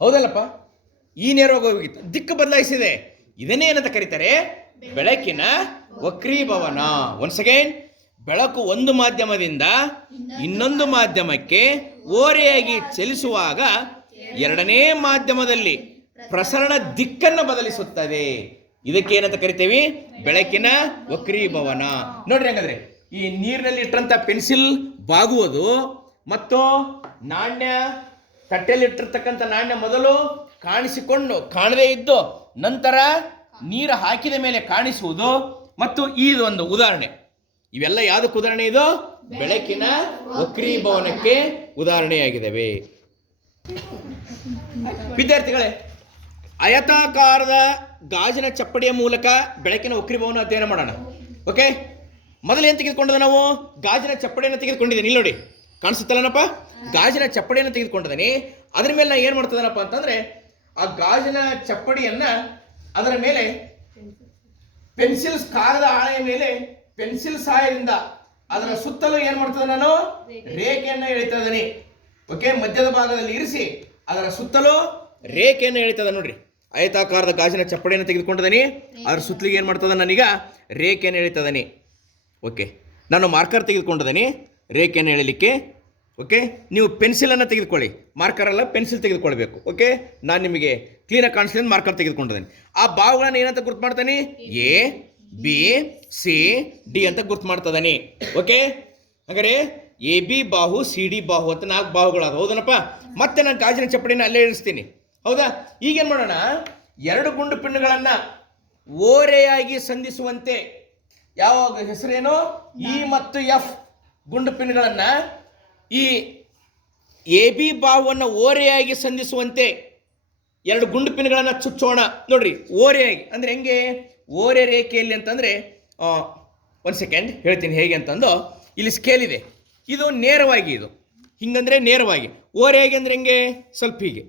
ಹೌದಲ್ಲಪ್ಪ? ಈ ನೇರವಾಗಿ ಹೋಗಿತ್ತು, ದಿಕ್ಕು ಬದಲಾಯಿಸಿದೆ. ಇದನ್ನೇ ಏನಂತ ಕರೀತಾರೆ? ಬೆಳಕಿನ ವಕ್ರೀಭವನ. ಒನ್ಸ್ ಅಗೈನ್, ಬೆಳಕು ಒಂದು ಮಾಧ್ಯಮದಿಂದ ಇನ್ನೊಂದು ಮಾಧ್ಯಮಕ್ಕೆ ಓರೆಯಾಗಿ ಚಲಿಸುವಾಗ ಎರಡನೇ ಮಾಧ್ಯಮದಲ್ಲಿ ಪ್ರಸರಣ ದಿಕ್ಕನ್ನು ಬದಲಿಸುತ್ತದೆ. ಇದಕ್ಕೆ ಏನಂತ ಕರಿತೇವೆ? ಬೆಳಕಿನ ವಕ್ರೀಭವನ. ನೋಡ್ರಿ, ಹಂಗಾದ್ರೆ ಈ ನೀರಿನಲ್ಲಿ ಇಟ್ಟಂತ ಪೆನ್ಸಿಲ್ ಬಾಗುವುದು ಮತ್ತು ನಾಣ್ಯ, ತಟ್ಟೆಯಲ್ಲಿಟ್ಟಿರ್ತಕ್ಕಂಥ ನಾಣ್ಯ ಮೊದಲು ಕಾಣಿಸಿಕೊಂಡು ಕಾಣದೇ ಇದ್ದು ನಂತರ ನೀರು ಹಾಕಿದ ಮೇಲೆ ಕಾಣಿಸುವುದು, ಮತ್ತು ಇದು ಒಂದು ಉದಾಹರಣೆ. ಇವೆಲ್ಲ ಯಾವುದಕ್ಕೆ ಉದಾಹರಣೆ? ಇದು ಬೆಳಕಿನ ವಕ್ರೀಭವನಕ್ಕೆ ಉದಾಹರಣೆಯಾಗಿದ್ದಾವೆ. ವಿದ್ಯಾರ್ಥಿಗಳೇ, ಆಯತಾಕಾರದ ಗಾಜಿನ ಚಪ್ಪಡಿಯ ಮೂಲಕ ಬೆಳಕಿನ ವಕ್ರೀಭವನ ಅಧ್ಯಯನ ಮಾಡೋಣ. ಓಕೆ, ಮೊದಲು ಏನು ತೆಗೆದುಕೊಂಡದ? ನಾವು ಗಾಜಿನ ಚಪ್ಪಡಿಯನ್ನು ತೆಗೆದುಕೊಂಡಿದ್ದೀನಿ. ಇಲ್ಲಿ ನೋಡಿ, ಕಾಣಿಸುತ್ತಲ್ಲನಪ್ಪ? ಗಾಜಿನ ಚಪ್ಪಡಿಯನ್ನು ತೆಗೆದುಕೊಂಡಿದ್ದೀನಿ. ಅದ್ರ ಮೇಲೆ ನಾನು ಏನು ಮಾಡ್ತದನಪ್ಪ ಅಂತಂದರೆ, ಆ ಗಾಜಿನ ಚಪ್ಪಡಿಯನ್ನು ಅದರ ಮೇಲೆ ಪೆನ್ಸಿಲ್, ಕಾಗದ ಹಾಳೆಯ ಮೇಲೆ ಪೆನ್ಸಿಲ್ ಸಹಾಯದಿಂದ ಅದರ ಸುತ್ತಲೂ ಏನು ಮಾಡ್ತದೆ? ನಾನು ರೇಖೆಯನ್ನು ಎಳಿತಾ ಇದ್ದೀನಿ. ಓಕೆ, ಮಧ್ಯದ ಭಾಗದಲ್ಲಿ ಇರಿಸಿ ಅದರ ಸುತ್ತಲೂ ರೇಖೆಯನ್ನು ಎಳಿತದ. ನೋಡ್ರಿ, ಆಯತಾಕಾರದ ಗಾಜಿನ ಚಪ್ಪಡಿಯನ್ನು ತೆಗೆದುಕೊಂಡಿದ್ದೀನಿ. ಅದರ ಸುತ್ತಲಿಗೆ ಏನು ಮಾಡ್ತದೆ? ನಾನೀಗ ರೇಖೆಯನ್ನು ಎಳಿತದನಿ. ಓಕೆ, ನಾನು ಮಾರ್ಕರ್ ತೆಗೆದುಕೊಂಡಿದ್ದೀನಿ ರೇಖೆಯನ್ನು ಎಳಿಲಿಕ್ಕೆ. ಓಕೆ, ನೀವು ಪೆನ್ಸಿಲನ್ನು ತೆಗೆದುಕೊಳ್ಳಿ, ಮಾರ್ಕರ್ ಅಲ್ಲ ಪೆನ್ಸಿಲ್ ತೆಗೆದುಕೊಳ್ಬೇಕು. ಓಕೆ, ನಾನು ನಿಮಗೆ ಕ್ಲೀನಾಗಿ ಕಾಣಿಸ್ಲಿ ಅಂತ ಮಾರ್ಕರ್ ತೆಗೆದುಕೊಂಡಿದ್ದೀನಿ. ಆ ಬಾವುಗಳನ್ನು ಏನಂತ ಗುರ್ತು ಮಾಡ್ತಾನೆ? ಎ, ಬಿ, ಸಿ, ಡಿ ಅಂತ ಗುರ್ತು ಮಾಡ್ತದಾನೆ. ಓಕೆ, ಹಾಗಾದ್ರೆ ಎ ಬಿ ಬಾಹು, ಸಿ ಡಿ ಬಾಹು ಅಂತ 4 ಬಾಹುಗಳಾದ. ಹೌದನಪ್ಪ? ಮತ್ತೆ ನಾನು ಗಾಜಿನ ಚಪ್ಪಡಿನ ಅಲ್ಲೇ ಇಳಿಸ್ತೀನಿ. ಹೌದಾ? ಈಗೇನು ಮಾಡೋಣ? 2 ಗುಂಡು ಪಿನ್ನುಗಳನ್ನು ಓರೆಯಾಗಿ ಸಂಧಿಸುವಂತೆ, ಯಾವ ಹೆಸರೇನು? ಇ ಮತ್ತು ಎಫ್ ಗುಂಡು ಪಿನ್ಗಳನ್ನು ಈ ಎ ಬಿ ಬಾಹುವನ್ನು ಓರೆಯಾಗಿ ಸಂಧಿಸುವಂತೆ 2 ಗುಂಡು ಪಿನ್ಗಳನ್ನು ಚುಚ್ಚೋಣ. ನೋಡ್ರಿ, ಓರೆಯಾಗಿ ಅಂದರೆ ಹೆಂಗೆ? ಓರೆ ರೇಖೆಯಲ್ಲಿ ಅಂತಂದರೆ, ಒಂದು ಸೆಕೆಂಡ್ ಹೇಳ್ತೀನಿ ಹೇಗೆ ಅಂತಂದು. ಇಲ್ಲಿ ಸ್ಕೇಲ್ ಇದೆ, ಇದು ನೇರವಾಗಿ, ಇದು ಹಿಂಗಂದ್ರೆ ನೇರವಾಗಿ. ಓರೆಯಾಗಿ ಅಂದ್ರೆ ಹೆಂಗೆ, ಸ್ವಲ್ಪ ಹೀಗೆ,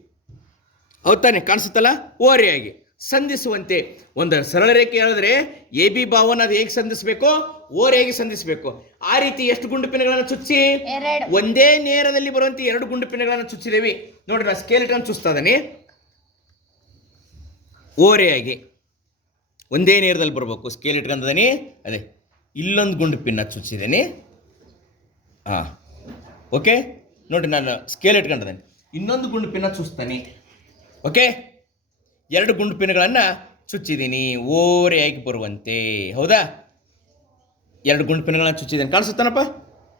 ಹೌದ್ ತಾನೆ, ಕಾಣಿಸುತ್ತಲ್ಲ, ಓರೆಯಾಗಿ ಸಂಧಿಸುವಂತೆ. ಒಂದು ಸರಳ ರೇಖೆ ಹೇಳಿದ್ರೆ ಎ ಬಿ ಭಾವನ ಅದು ಹೇಗೆ ಸಂಧಿಸಬೇಕು, ಓರೆಯಾಗಿ ಸಂಧಿಸಬೇಕು. ಆ ರೀತಿ ಎಷ್ಟು ಗುಂಡು ಪಿನ್ಗಳನ್ನು ಚುಚ್ಚಿ, ಒಂದೇ ನೇರದಲ್ಲಿ ಬರುವಂತೆ 2 ಗುಂಡು ಪಿನ್ಗಳನ್ನು ಚುಚ್ಚಿದೇವಿ. ನೋಡ್ರಿ, ನಾ ಸ್ಕೇಲೆಟನ್ ಚುಚ್ತಾ ಇದ್ದೀನಿ, ಓರೆಯಾಗಿ ಒಂದೇ ನೇರದಲ್ಲಿ ಬರಬೇಕು. ಸ್ಕೇಲ್ ಇಟ್ಕೊಂಡದೀನಿ, ಅದೇ ಇಲ್ಲೊಂದು ಗುಂಡು ಪಿನ್ನ ಚುಚ್ಚಿದ್ದೀನಿ. ಹಾಂ, ಓಕೆ. ನೋಡಿರಿ, ನಾನು ಸ್ಕೇಲ್ ಇಟ್ಕೊಂಡಿದ್ದೇನೆ, ಇನ್ನೊಂದು ಗುಂಡು ಪಿನ್ನ ಚುಚ್ತಾನೆ. ಓಕೆ, 2 ಗುಂಡು ಪಿನ್ಗಳನ್ನು ಚುಚ್ಚಿದ್ದೀನಿ ಓರೆಯಾಗಿ ಬರುವಂತೆ. ಹೌದಾ, 2 ಗುಂಡು ಪಿನ್ಗಳನ್ನು ಚುಚ್ಚಿದ್ದೇನೆ, ಕಾಣಿಸುತ್ತಾನಪ್ಪ?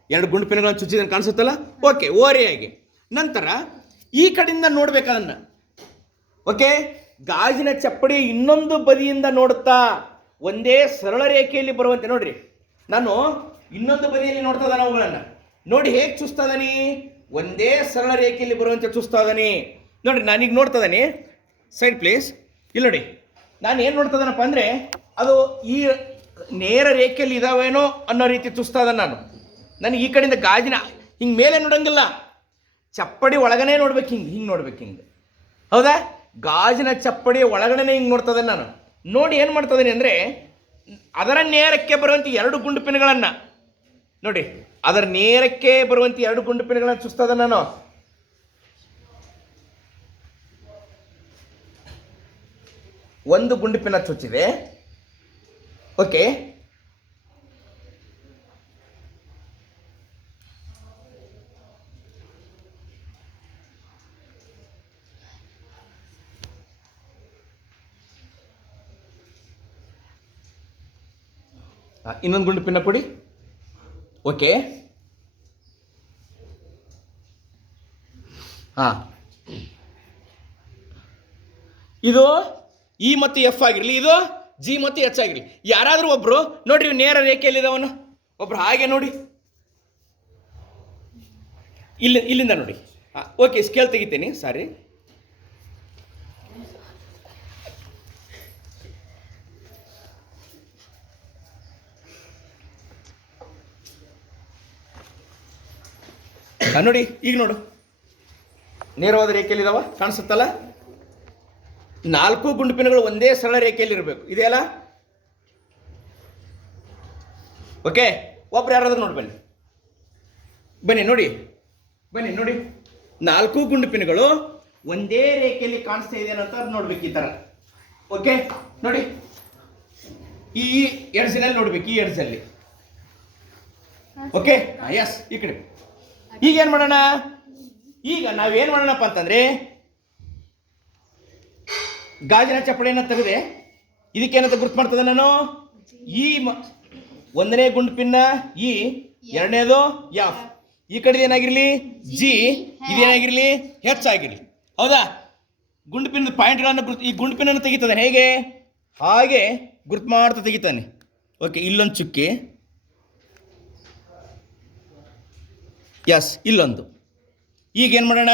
2 ಗುಂಡು ಪಿನ್ಗಳನ್ನು ಚುಚ್ಚಿದ್ದೇನೆ, ಕಾಣಿಸುತ್ತಲ್ಲ? ಓಕೆ, ಓರೆಯಾಗಿ. ನಂತರ ಈ ಕಡೆಯಿಂದ ನೋಡ್ಬೇಕದನ್ನು. ಓಕೆ, ಗಾಜಿನ ಚಪ್ಪಡಿ ಇನ್ನೊಂದು ಬದಿಯಿಂದ ನೋಡುತ್ತಾ ಒಂದೇ ಸರಳ ರೇಖೆಯಲ್ಲಿ ಬರುವಂತೆ. ನೋಡ್ರಿ, ನಾನು ಇನ್ನೊಂದು ಬದಿಯಲ್ಲಿ ನೋಡ್ತಾ ಇದ್ದಾನೆ ಅವುಗಳನ್ನು. ನೋಡಿ ಹೇಗೆ ಚುಸ್ತಾ ಇದ್ದಾನೆ, ಒಂದೇ ಸರಳ ರೇಖೆಯಲ್ಲಿ ಬರುವಂತೆ ಚುಸ್ತಾ ಇದ್ದಾನೆ. ನೋಡ್ರಿ, ನಾನೀಗ ನೋಡ್ತಾ ಇದ್ದಾನೆ, ಸೈಡ್ ಪ್ಲೇಸ್. ಇಲ್ಲಿ ನೋಡಿ, ನಾನು ಏನು ನೋಡ್ತಾ ಇದ್ದಾನಪ್ಪ ಅಂದರೆ, ಅದು ಈ ನೇರ ರೇಖೆಯಲ್ಲಿ ಇದಾವೇನೋ ಅನ್ನೋ ರೀತಿ ಚುಸ್ತಾ ಇದ್ದಾನೆ. ನನಗೆ ಈ ಕಡೆಯಿಂದ ಗಾಜಿನ ಹಿಂಗೆ ಮೇಲೆ ನೋಡಂಗಿಲ್ಲ, ಚಪ್ಪಡಿ ಒಳಗನೆ ನೋಡ್ಬೇಕು, ಹಿಂಗೆ ನೋಡ್ಬೇಕು, ಹಿಂಗೆ. ಹೌದಾ, ಗಾಜಿನ ಚಪ್ಪಡಿ ಒಳಗಡೆ ಹಿಂಗೆ ನೋಡ್ತಾ ಇದ್ದೇನೆ ನಾನು. ನೋಡಿ ಏನು ಮಾಡ್ತಾ ಇದ್ದೀನಿ ಅಂದರೆ, ಅದರ ನೇರಕ್ಕೆ ಬರುವಂಥ 2 ಗುಂಡು ಪಿನ್ಗಳನ್ನು ನೋಡಿ, ಅದರ ನೇರಕ್ಕೆ ಬರುವಂಥ 2 ಗುಂಡು ಪಿನ್ಗಳನ್ನು ಚುಸ್ತಾ ಇದ್ದೇನೆ ನಾನು. ಒಂದು ಗುಂಡು ಪಿನ್ನ ಚುಚ್ಚಿದೆ. ಓಕೆ, ಇನ್ನೊಂದು ಗುಂಡು ಪಿನ್ನ ಕೊಡಿ. ಓಕೆ, ಹಾಂ, ಇದು ಇ ಮತ್ತು ಎಫ್ ಆಗಿರಲಿ, ಇದು ಜಿ ಮತ್ತು ಎಚ್ ಆಗಿರಲಿ. ಯಾರಾದರೂ ಒಬ್ರು ನೋಡ್ರಿ, ನೇರ ರೇಖೆಯಲ್ಲಿದ್ದವನು ಒಬ್ರು ಹಾಗೆ ನೋಡಿ, ಇಲ್ಲಿಂದ ನೋಡಿ. ಹಾಂ, ಓಕೆ, ಸ್ಕೇಲ್ ತೆಗಿತೀನಿ, ಸಾರಿ. ನೋಡಿ, ಈಗ ನೋಡು, ನೇರವಾದ ರೇಖೆಯಲ್ಲಿದ್ದಾವ, ಕಾಣಿಸುತ್ತಲ್ಲ? 4 ಗುಂಡು ಪಿನ್ಗಳು ಒಂದೇ ಸರಳ ರೇಖೆಯಲ್ಲಿ ಇರಬೇಕು, ಇದೆಯಲ್ಲ? ಓಕೆ, ಒಬ್ರು ಯಾರಾದ್ರೂ ನೋಡಿ, ಬನ್ನಿ ನೋಡಿ, 4 ಗುಂಡು ಪಿನ್ಗಳು ಒಂದೇ ರೇಖೆಯಲ್ಲಿ ಕಾಣಿಸ್ತಾ ಇದೆಯಂತ ನೋಡ್ಬೇಕು, ಈ ಥರ. ಓಕೆ, ನೋಡಿ, ಈ ಎಡ್ಜಲ್ಲಿ ನೋಡ್ಬೇಕು, ಈ ಎಡ್ಜಲ್ಲಿ. ಓಕೆ, ಎಸ್, ಈ ಕಡೆ. ಈಗ ಏನು ಮಾಡೋಣ, ಈಗ ನಾವೇನು ಮಾಡೋಣಪ್ಪ ಅಂತಂದ್ರೆ, ಗಾಜಿನ ಚಪ್ಪಡಿಯನ್ನು ತೆಗೆದೆ, ಇದಕ್ಕೇನಂತ ಗುರ್ತು ಮಾಡ್ತದೆ ನಾನು, ಈ 1ನೇ ಗುಂಡು ಪಿನ್ನ ಇ, 2ನೇದು ಎಫ್, ಈ ಕಡೆದು ಏನಾಗಿರಲಿ ಜಿ, ಇದೇನಾಗಿರಲಿ ಹೆಚ್ ಆಗಿರಲಿ. ಹೌದಾ, ಗುಂಡು ಪಿನ್ನದ ಪಾಯಿಂಟ್ಗಳನ್ನು ಗುರ್ತು, ಈ ಗುಂಡು ಪಿನ್ನನ್ನು ತೆಗಿತಾನೆ ಹೇಗೆ, ಹಾಗೆ ಗುರ್ತು ಮಾಡ್ತಾ ತೆಗಿತಾನೆ. ಓಕೆ, ಇಲ್ಲೊಂದು ಚುಕ್ಕಿ, ಎಸ್, ಇಲ್ಲೊಂದು. ಈಗ ಏನು ಮಾಡೋಣ,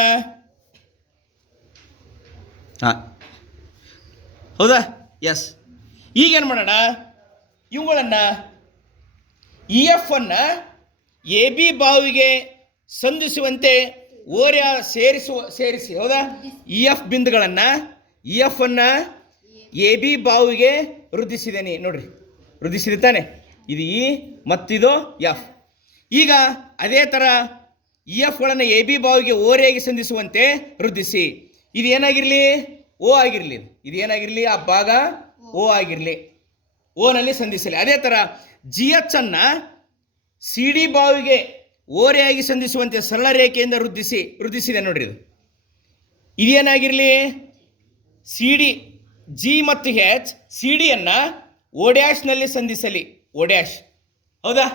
ಹಾಂ, ಹೌದಾ, ಎಸ್. ಈಗೇನು ಮಾಡೋಣ, ಇವುಗಳನ್ನು ಇ ಎಫ್ ಅನ್ನು ಎ ಬಿ ಬಾವಿಗೆ ಸಂಧಿಸುವಂತೆ ಓರೆ ಸೇರಿಸಿ, ಹೌದಾ, ಇ ಎಫ್ ಬಿಂದುಗಳನ್ನು, ಇ ಎಫ್ ಅನ್ನು ಎ ಬಿ ಬಾವಿಗೆ ವೃದ್ಧಿಸಿದ್ದೇನೆ. ನೋಡ್ರಿ, ವೃದ್ಧಿಸಿದೆ ತಾನೆ, ಇದು ಇ ಮತ್ತಿದು ಎಫ್. ಈಗ ಅದೇ ಥರ ಇ ಎಫ್ಗಳನ್ನು ಎ ಬಿ ಬಾವಿಗೆ ಓರೆಯಾಗಿ ಸಂಧಿಸುವಂತೆ ವೃದ್ಧಿಸಿ. ಇದು ಏನಾಗಿರಲಿ, ಓ ಆಗಿರಲಿ, ಇದು ಏನಾಗಿರಲಿ, ಆ ಭಾಗ ಓ ಆಗಿರಲಿ, ಓನಲ್ಲಿ ಸಂಧಿಸಲಿ. ಅದೇ ಥರ ಜಿ ಎಚ್ ಅನ್ನು ಸಿ ಡಿ ಬಾವಿಗೆ ಓರೆಯಾಗಿ ಸಂಧಿಸುವಂತೆ ಸರಳ ರೇಖೆಯಿಂದ ವೃದ್ಧಿಸಿದೆ. ನೋಡ್ರಿ, ಇದೇನಾಗಿರಲಿ, ಸಿ ಡಿ, ಜಿ ಮತ್ತು ಹೆಚ್ ಸಿ ಡಿಯನ್ನು ಓ ಡ್ಯಾಶ್ನಲ್ಲಿ ಸಂಧಿಸಲಿ, ಓ ಡ್ಯಾಶ್. ಹೌದಾ,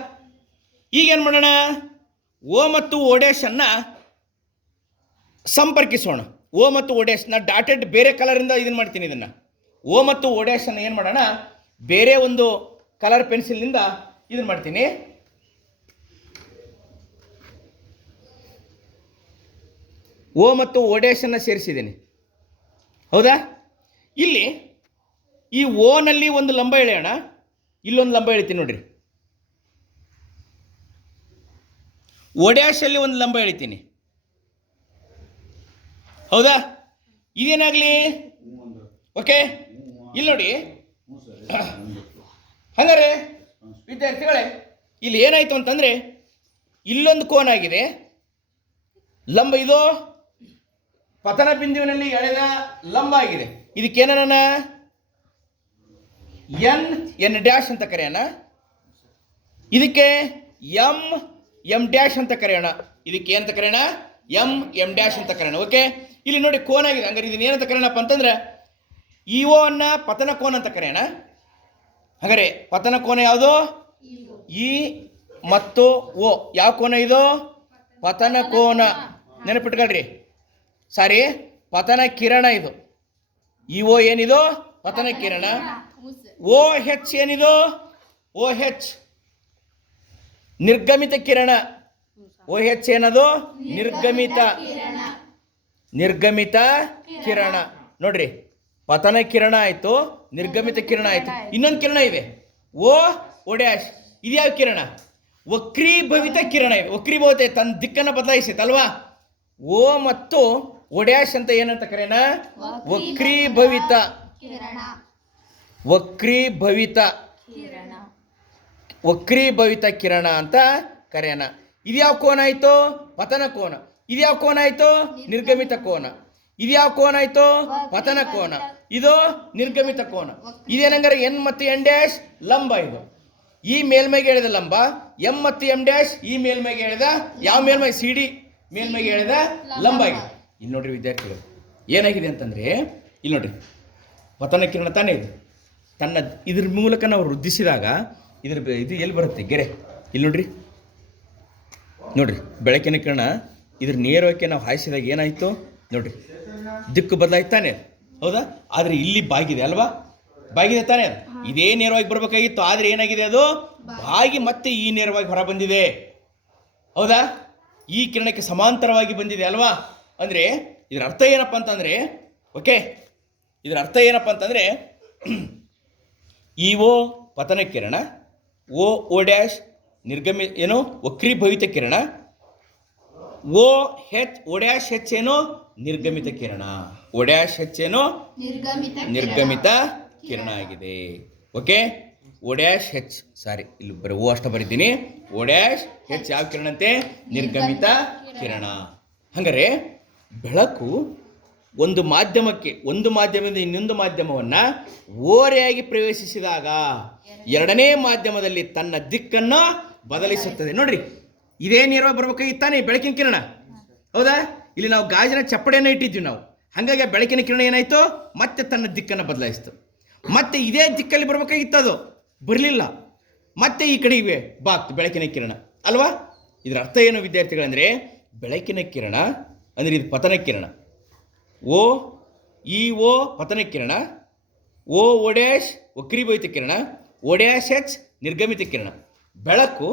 ಈಗೇನು ಮಾಡೋಣ, ಓ ಮತ್ತು ಓ ಡ್ಯಾಶನ್ನು ಸಂಪರ್ಕಿಸೋಣ. ಓ ಮತ್ತು ಓ ಡ್ಯಾಶ್, ನಾನು ಡಾಟೆಡ್ ಬೇರೆ ಕಲರಿಂದ ಇದನ್ನು ಮಾಡ್ತೀನಿ. ಇದನ್ನು ಓ ಮತ್ತು ಓ ಡ್ಯಾಶನ್ನು ಏನು ಮಾಡೋಣ, ಬೇರೆ ಒಂದು ಕಲರ್ ಪೆನ್ಸಿಲ್ನಿಂದ ಇದನ್ನು ಮಾಡ್ತೀನಿ. ಓ ಮತ್ತು ಓ ಡ್ಯಾಶನ್ನು ಸೇರಿಸಿದ್ದೀನಿ. ಹೌದಾ, ಇಲ್ಲಿ ಈ ಓನಲ್ಲಿ ಒಂದು ಲಂಬ ಎಳೆಯೋಣ, ಇಲ್ಲೊಂದು ಲಂಬ ಎಳಿತೀನಿ. ನೋಡ್ರಿ, ಓ ಡ್ಯಾಶಲ್ಲಿ ಒಂದು ಲಂಬ ಎಳಿತೀನಿ, ಹೌದಾ? ಇದೇನಾಗಲಿ? ಓಕೆ, ಇಲ್ಲಿ ನೋಡಿ. ಹಾಗಾದ್ರೆ ವಿದ್ಯಾರ್ಥಿಗಳೇ, ಇಲ್ಲಿ ಏನಾಯಿತು ಅಂತಂದರೆ ಇಲ್ಲೊಂದು ಕೋನ ಆಗಿದೆ, ಲಂಬ ಇದು ಪತನ ಬಿಂದುವಿನಲ್ಲಿ ಎಳೆದ ಲಂಬ ಆಗಿದೆ. ಇದಕ್ಕೇನ ಎನ್ ಡ್ಯಾಶ್ ಅಂತ ಕರೆಯೋಣ, ಇದಕ್ಕೆ ಎಂ ಡ್ಯಾಶ್ ಅಂತ ಕರೆಯೋಣ, ಇದಕ್ಕೆ ಏನಂತ ಕರೆಯೋಣ? ಎಂ ಡ್ಯಾಶ್ ಅಂತ ಕರೆಯೋಣ. ಓಕೆ, ಇಲ್ಲಿ ನೋಡಿ ಕೋನ ಆಗಿದೆ. ಹಂಗಾರೆ ಇದನ್ನ ಏನಂತ ಕರೆಯೋಣಪ್ಪ ಅಂತಂದ್ರೆ ಇಒ ಅನ್ನ ಪತನ ಕೋನ ಅಂತ ಕರೆಯೋಣ. ಹಾಗಾದ್ರೆ ಪತನ ಕೋನ ಯಾವುದು? ಇ ಮತ್ತು ಓ. ಯಾವ ಕೋನ ಇದು? ಪತನ ಕೋನ. ನೆನಪಿಟ್ಕೊಳ್ರಿ, ಸಾರಿ, ಪತನ ಕಿರಣ ಇದು. ಇಒ ಏನಿದು? ಪತನ ಕಿರಣ. ಓ ಹೆಚ್ ಏನಿದು? ಓ ಹೆಚ್ ನಿರ್ಗಮಿತ ಕಿರಣ. ಓ ಹೆಚ್ ಏನದು? ನಿರ್ಗಮಿತ ಕಿರಣ. ನೋಡ್ರಿ, ಪತನ ಕಿರಣ ಆಯ್ತು, ನಿರ್ಗಮಿತ ಕಿರಣ ಆಯ್ತು. ಇನ್ನೊಂದು ಕಿರಣ ಇದೆ, ಓ ಡ್ಯಾಶ್. ಇದ್ಯಾವ ಕಿರಣ? ವಕ್ರೀಭವಿತ ಕಿರಣ ಇದೆ. ವಕ್ರೀಭವಿತ ತನ್ನ ದಿಕ್ಕನ್ನು ಬದಲಾಯಿಸಿತಲ್ವಾ? ಓ ಮತ್ತು ಓ ಡ್ಯಾಶ್ ಅಂತ ಏನಂತ ಕರೆಯೋಣ? ವಕ್ರೀಭವಿತ ಕಿರಣ ಅಂತ ಕರೆಯೋಣ. ಇದ್ಯಾವ ಕೋನ ಆಯ್ತು? ಪತನ ಕೋನ. ಇದ್ಯಾವ ಕೋನ ಆಯ್ತು? ನಿರ್ಗಮಿತ ಕೋನ. ಇದ್ಯಾವ ಕೋನ ಆಯ್ತು? ಪತನ ಕೋನ. ಇದು ನಿರ್ಗಮಿತ ಕೋನ. ಇದೇನಂಗಾರೆ ಎನ್ ಮತ್ತು ಎನ್ ಡ್ಯಾಶ್ ಲಂಬ. ಇದು ಈ ಮೇಲ್ಮೈಗೆ ಎಳೆದ ಲಂಬ. ಎಂ ಮತ್ತು ಎಂ ಡ್ಯಾಶ್ ಈ ಮೇಲ್ಮೈಗೆ ಎಳೆದ ಯಾವ ಮೇಲ್ಮೈ? ಸಿ ಡಿ ಮೇಲ್ಮೈಗೆ ಎಳೆದ ಲಂಬ ಆಗಿದೆ. ಇಲ್ಲಿ ನೋಡ್ರಿ ವಿದ್ಯಾರ್ಥಿಗಳು, ಏನಾಗಿದೆ ಅಂತಂದ್ರೆ ಇಲ್ಲಿ ನೋಡ್ರಿ, ಪತನ ಕಿರಣ ತಾನೇ ಇದು. ತನ್ನ ಇದ್ರ ಮೂಲಕ ನಾವು ವೃದ್ಧಿಸಿದಾಗ ಇದು ಎಲ್ಲಿ ಬರುತ್ತೆ? ಗೆರೆ. ಇಲ್ಲಿ ನೋಡ್ರಿ ಬೆಳಕಿನ ಕಿರಣ ಇದ್ರ ನೇರವಾಗಿ ನಾವು ಹಾಯಿಸಿದಾಗ ಏನಾಯಿತು ನೋಡ್ರಿ, ದಿಕ್ಕು ಬದಲಾಯ್ತಾನೆ, ಹೌದಾ? ಆದರೆ ಇಲ್ಲಿ ಬಾಗಿದೆ ಅಲ್ವಾ? ಬಾಗಿದೆ ತಾನೇ. ಇದೇ ನೇರವಾಗಿ ಬರಬೇಕಾಗಿತ್ತು, ಆದರೆ ಏನಾಗಿದೆ? ಅದು ಬಾಗಿ ಮತ್ತೆ ಈ ನೇರವಾಗಿ ಹೊರ ಬಂದಿದೆ, ಹೌದಾ? ಈ ಕಿರಣಕ್ಕೆ ಸಮಾಂತರವಾಗಿ ಬಂದಿದೆ ಅಲ್ವಾ? ಅಂದರೆ ಇದರ ಅರ್ಥ ಏನಪ್ಪ ಅಂತಂದರೆ, ಓಕೆ, ಇದರ ಅರ್ಥ ಏನಪ್ಪ ಅಂತಂದರೆ ಇಒ ಪತನ ಕಿರಣ, ಓ ಡ್ಯಾಶ್ ಏನು ವಕ್ರೀಭವಿತ ಕಿರಣ, ಓ ಡ್ಯಾಶ್ ಹೆಚ್ ಏನು ನಿರ್ಗಮಿತ ಕಿರಣ. ಓ ಡ್ಯಾಶ್ ಹೆಚ್ ಏನು ನಿರ್ಗಮಿತ ಕಿರಣ ಆಗಿದೆ. ಓಕೆ, ಓ ಡ್ಯಾಶ್ ಹೆಚ್, ಸಾರಿ ಇಲ್ಲಿ ಬರೀ ಓ ಅಷ್ಟ ಬರೀತೀನಿ. ಓ ಡ್ಯಾಶ್ ಹೆಚ್ ಯಾವ ಕಿರಣ ಅಂತೆ? ನಿರ್ಗಮಿತ ಕಿರಣ. ಹಂಗಾರೆ ಬೆಳಕು ಒಂದು ಮಾಧ್ಯಮದಿಂದ ಇನ್ನೊಂದು ಮಾಧ್ಯಮವನ್ನು ಓರೆಯಾಗಿ ಪ್ರವೇಶಿಸಿದಾಗ ಎರಡನೇ ಮಾಧ್ಯಮದಲ್ಲಿ ತನ್ನ ದಿಕ್ಕನ್ನು ಬದಲಿಸುತ್ತದೆ. ನೋಡ್ರಿ, ಇದೇ ನೇರವಾಗಿ ಬರ್ಬೇಕಾಗಿತ್ತಾನೆ ಬೆಳಕಿನ ಕಿರಣ, ಹೌದಾ? ಇಲ್ಲಿ ನಾವು ಗಾಜಿನ ಚಪ್ಪಡಿಯನ್ನು ಇಟ್ಟಿದ್ವಿ ನಾವು, ಹಾಗಾಗಿ ಬೆಳಕಿನ ಕಿರಣ ಏನಾಯಿತು? ಮತ್ತೆ ತನ್ನ ದಿಕ್ಕನ್ನು ಬದಲಾಯಿಸ್ತು. ಮತ್ತೆ ಇದೇ ದಿಕ್ಕಲ್ಲಿ ಬರ್ಬೇಕಾಗಿತ್ತು, ಅದು ಬರಲಿಲ್ಲ, ಮತ್ತೆ ಈ ಕಡೆಗೆ ಬಾಕ್ತು ಬೆಳಕಿನ ಕಿರಣ ಅಲ್ವಾ? ಇದರ ಅರ್ಥ ಏನು ವಿದ್ಯಾರ್ಥಿಗಳಂದರೆ, ಬೆಳಕಿನ ಕಿರಣ ಅಂದರೆ ಇದು ಪತನ ಕಿರಣ. ಓ ಪತನ ಕಿರಣ, ಓ ಡ್ಯಾಶ್ ವಕ್ರೀಭವಿತ ಕಿರಣ, ಓ ಡ್ಯಾಶ್ ಹೆಚ್ ನಿರ್ಗಮಿತ ಕಿರಣ. ಬೆಳಕು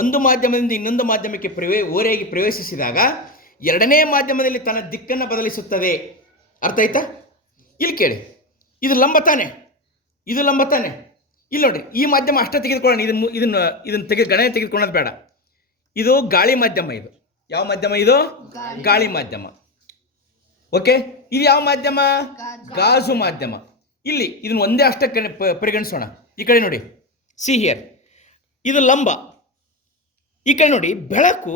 ಒಂದು ಮಾಧ್ಯಮದಿಂದ ಇನ್ನೊಂದು ಮಾಧ್ಯಮಕ್ಕೆ ಓರೆಯಾಗಿ ಪ್ರವೇಶಿಸಿದಾಗ ಎರಡನೇ ಮಾಧ್ಯಮದಲ್ಲಿ ತನ್ನ ದಿಕ್ಕನ್ನು ಬದಲಿಸುತ್ತದೆ. ಅರ್ಥ ಆಯ್ತಾ? ಇಲ್ಲಿ ಕೇಳಿ, ಇದು ಲಂಬ ತಾನೆ, ಇದು ಲಂಬ ತಾನೆ. ಇಲ್ಲಿ ನೋಡ್ರಿ, ಈ ಮಾಧ್ಯಮ ಅಷ್ಟೇ ತೆಗೆದುಕೊಳ್ಳೋಣ, ಇದನ್ನು ಗಣನೆ ತೆಗೆದುಕೊಳ್ಳೋದು ಬೇಡ. ಇದು ಗಾಳಿ ಮಾಧ್ಯಮ. ಇದು ಯಾವ ಮಾಧ್ಯಮ? ಇದು ಗಾಳಿ ಮಾಧ್ಯಮ. ಓಕೆ, ಇದು ಯಾವ ಮಾಧ್ಯಮ? ಗಾಜು ಮಾಧ್ಯಮ. ಇಲ್ಲಿ ಇದನ್ನು ಒಂದೇ ಅಷ್ಟೇ ಪರಿಗಣಿಸೋಣ. ಈ ಕಡೆ ನೋಡಿ, ಸಿ ಹಿಯರ್, ಇದು ಲಂಬ. ಈ ಕಡೆ ನೋಡಿ, ಬೆಳಕು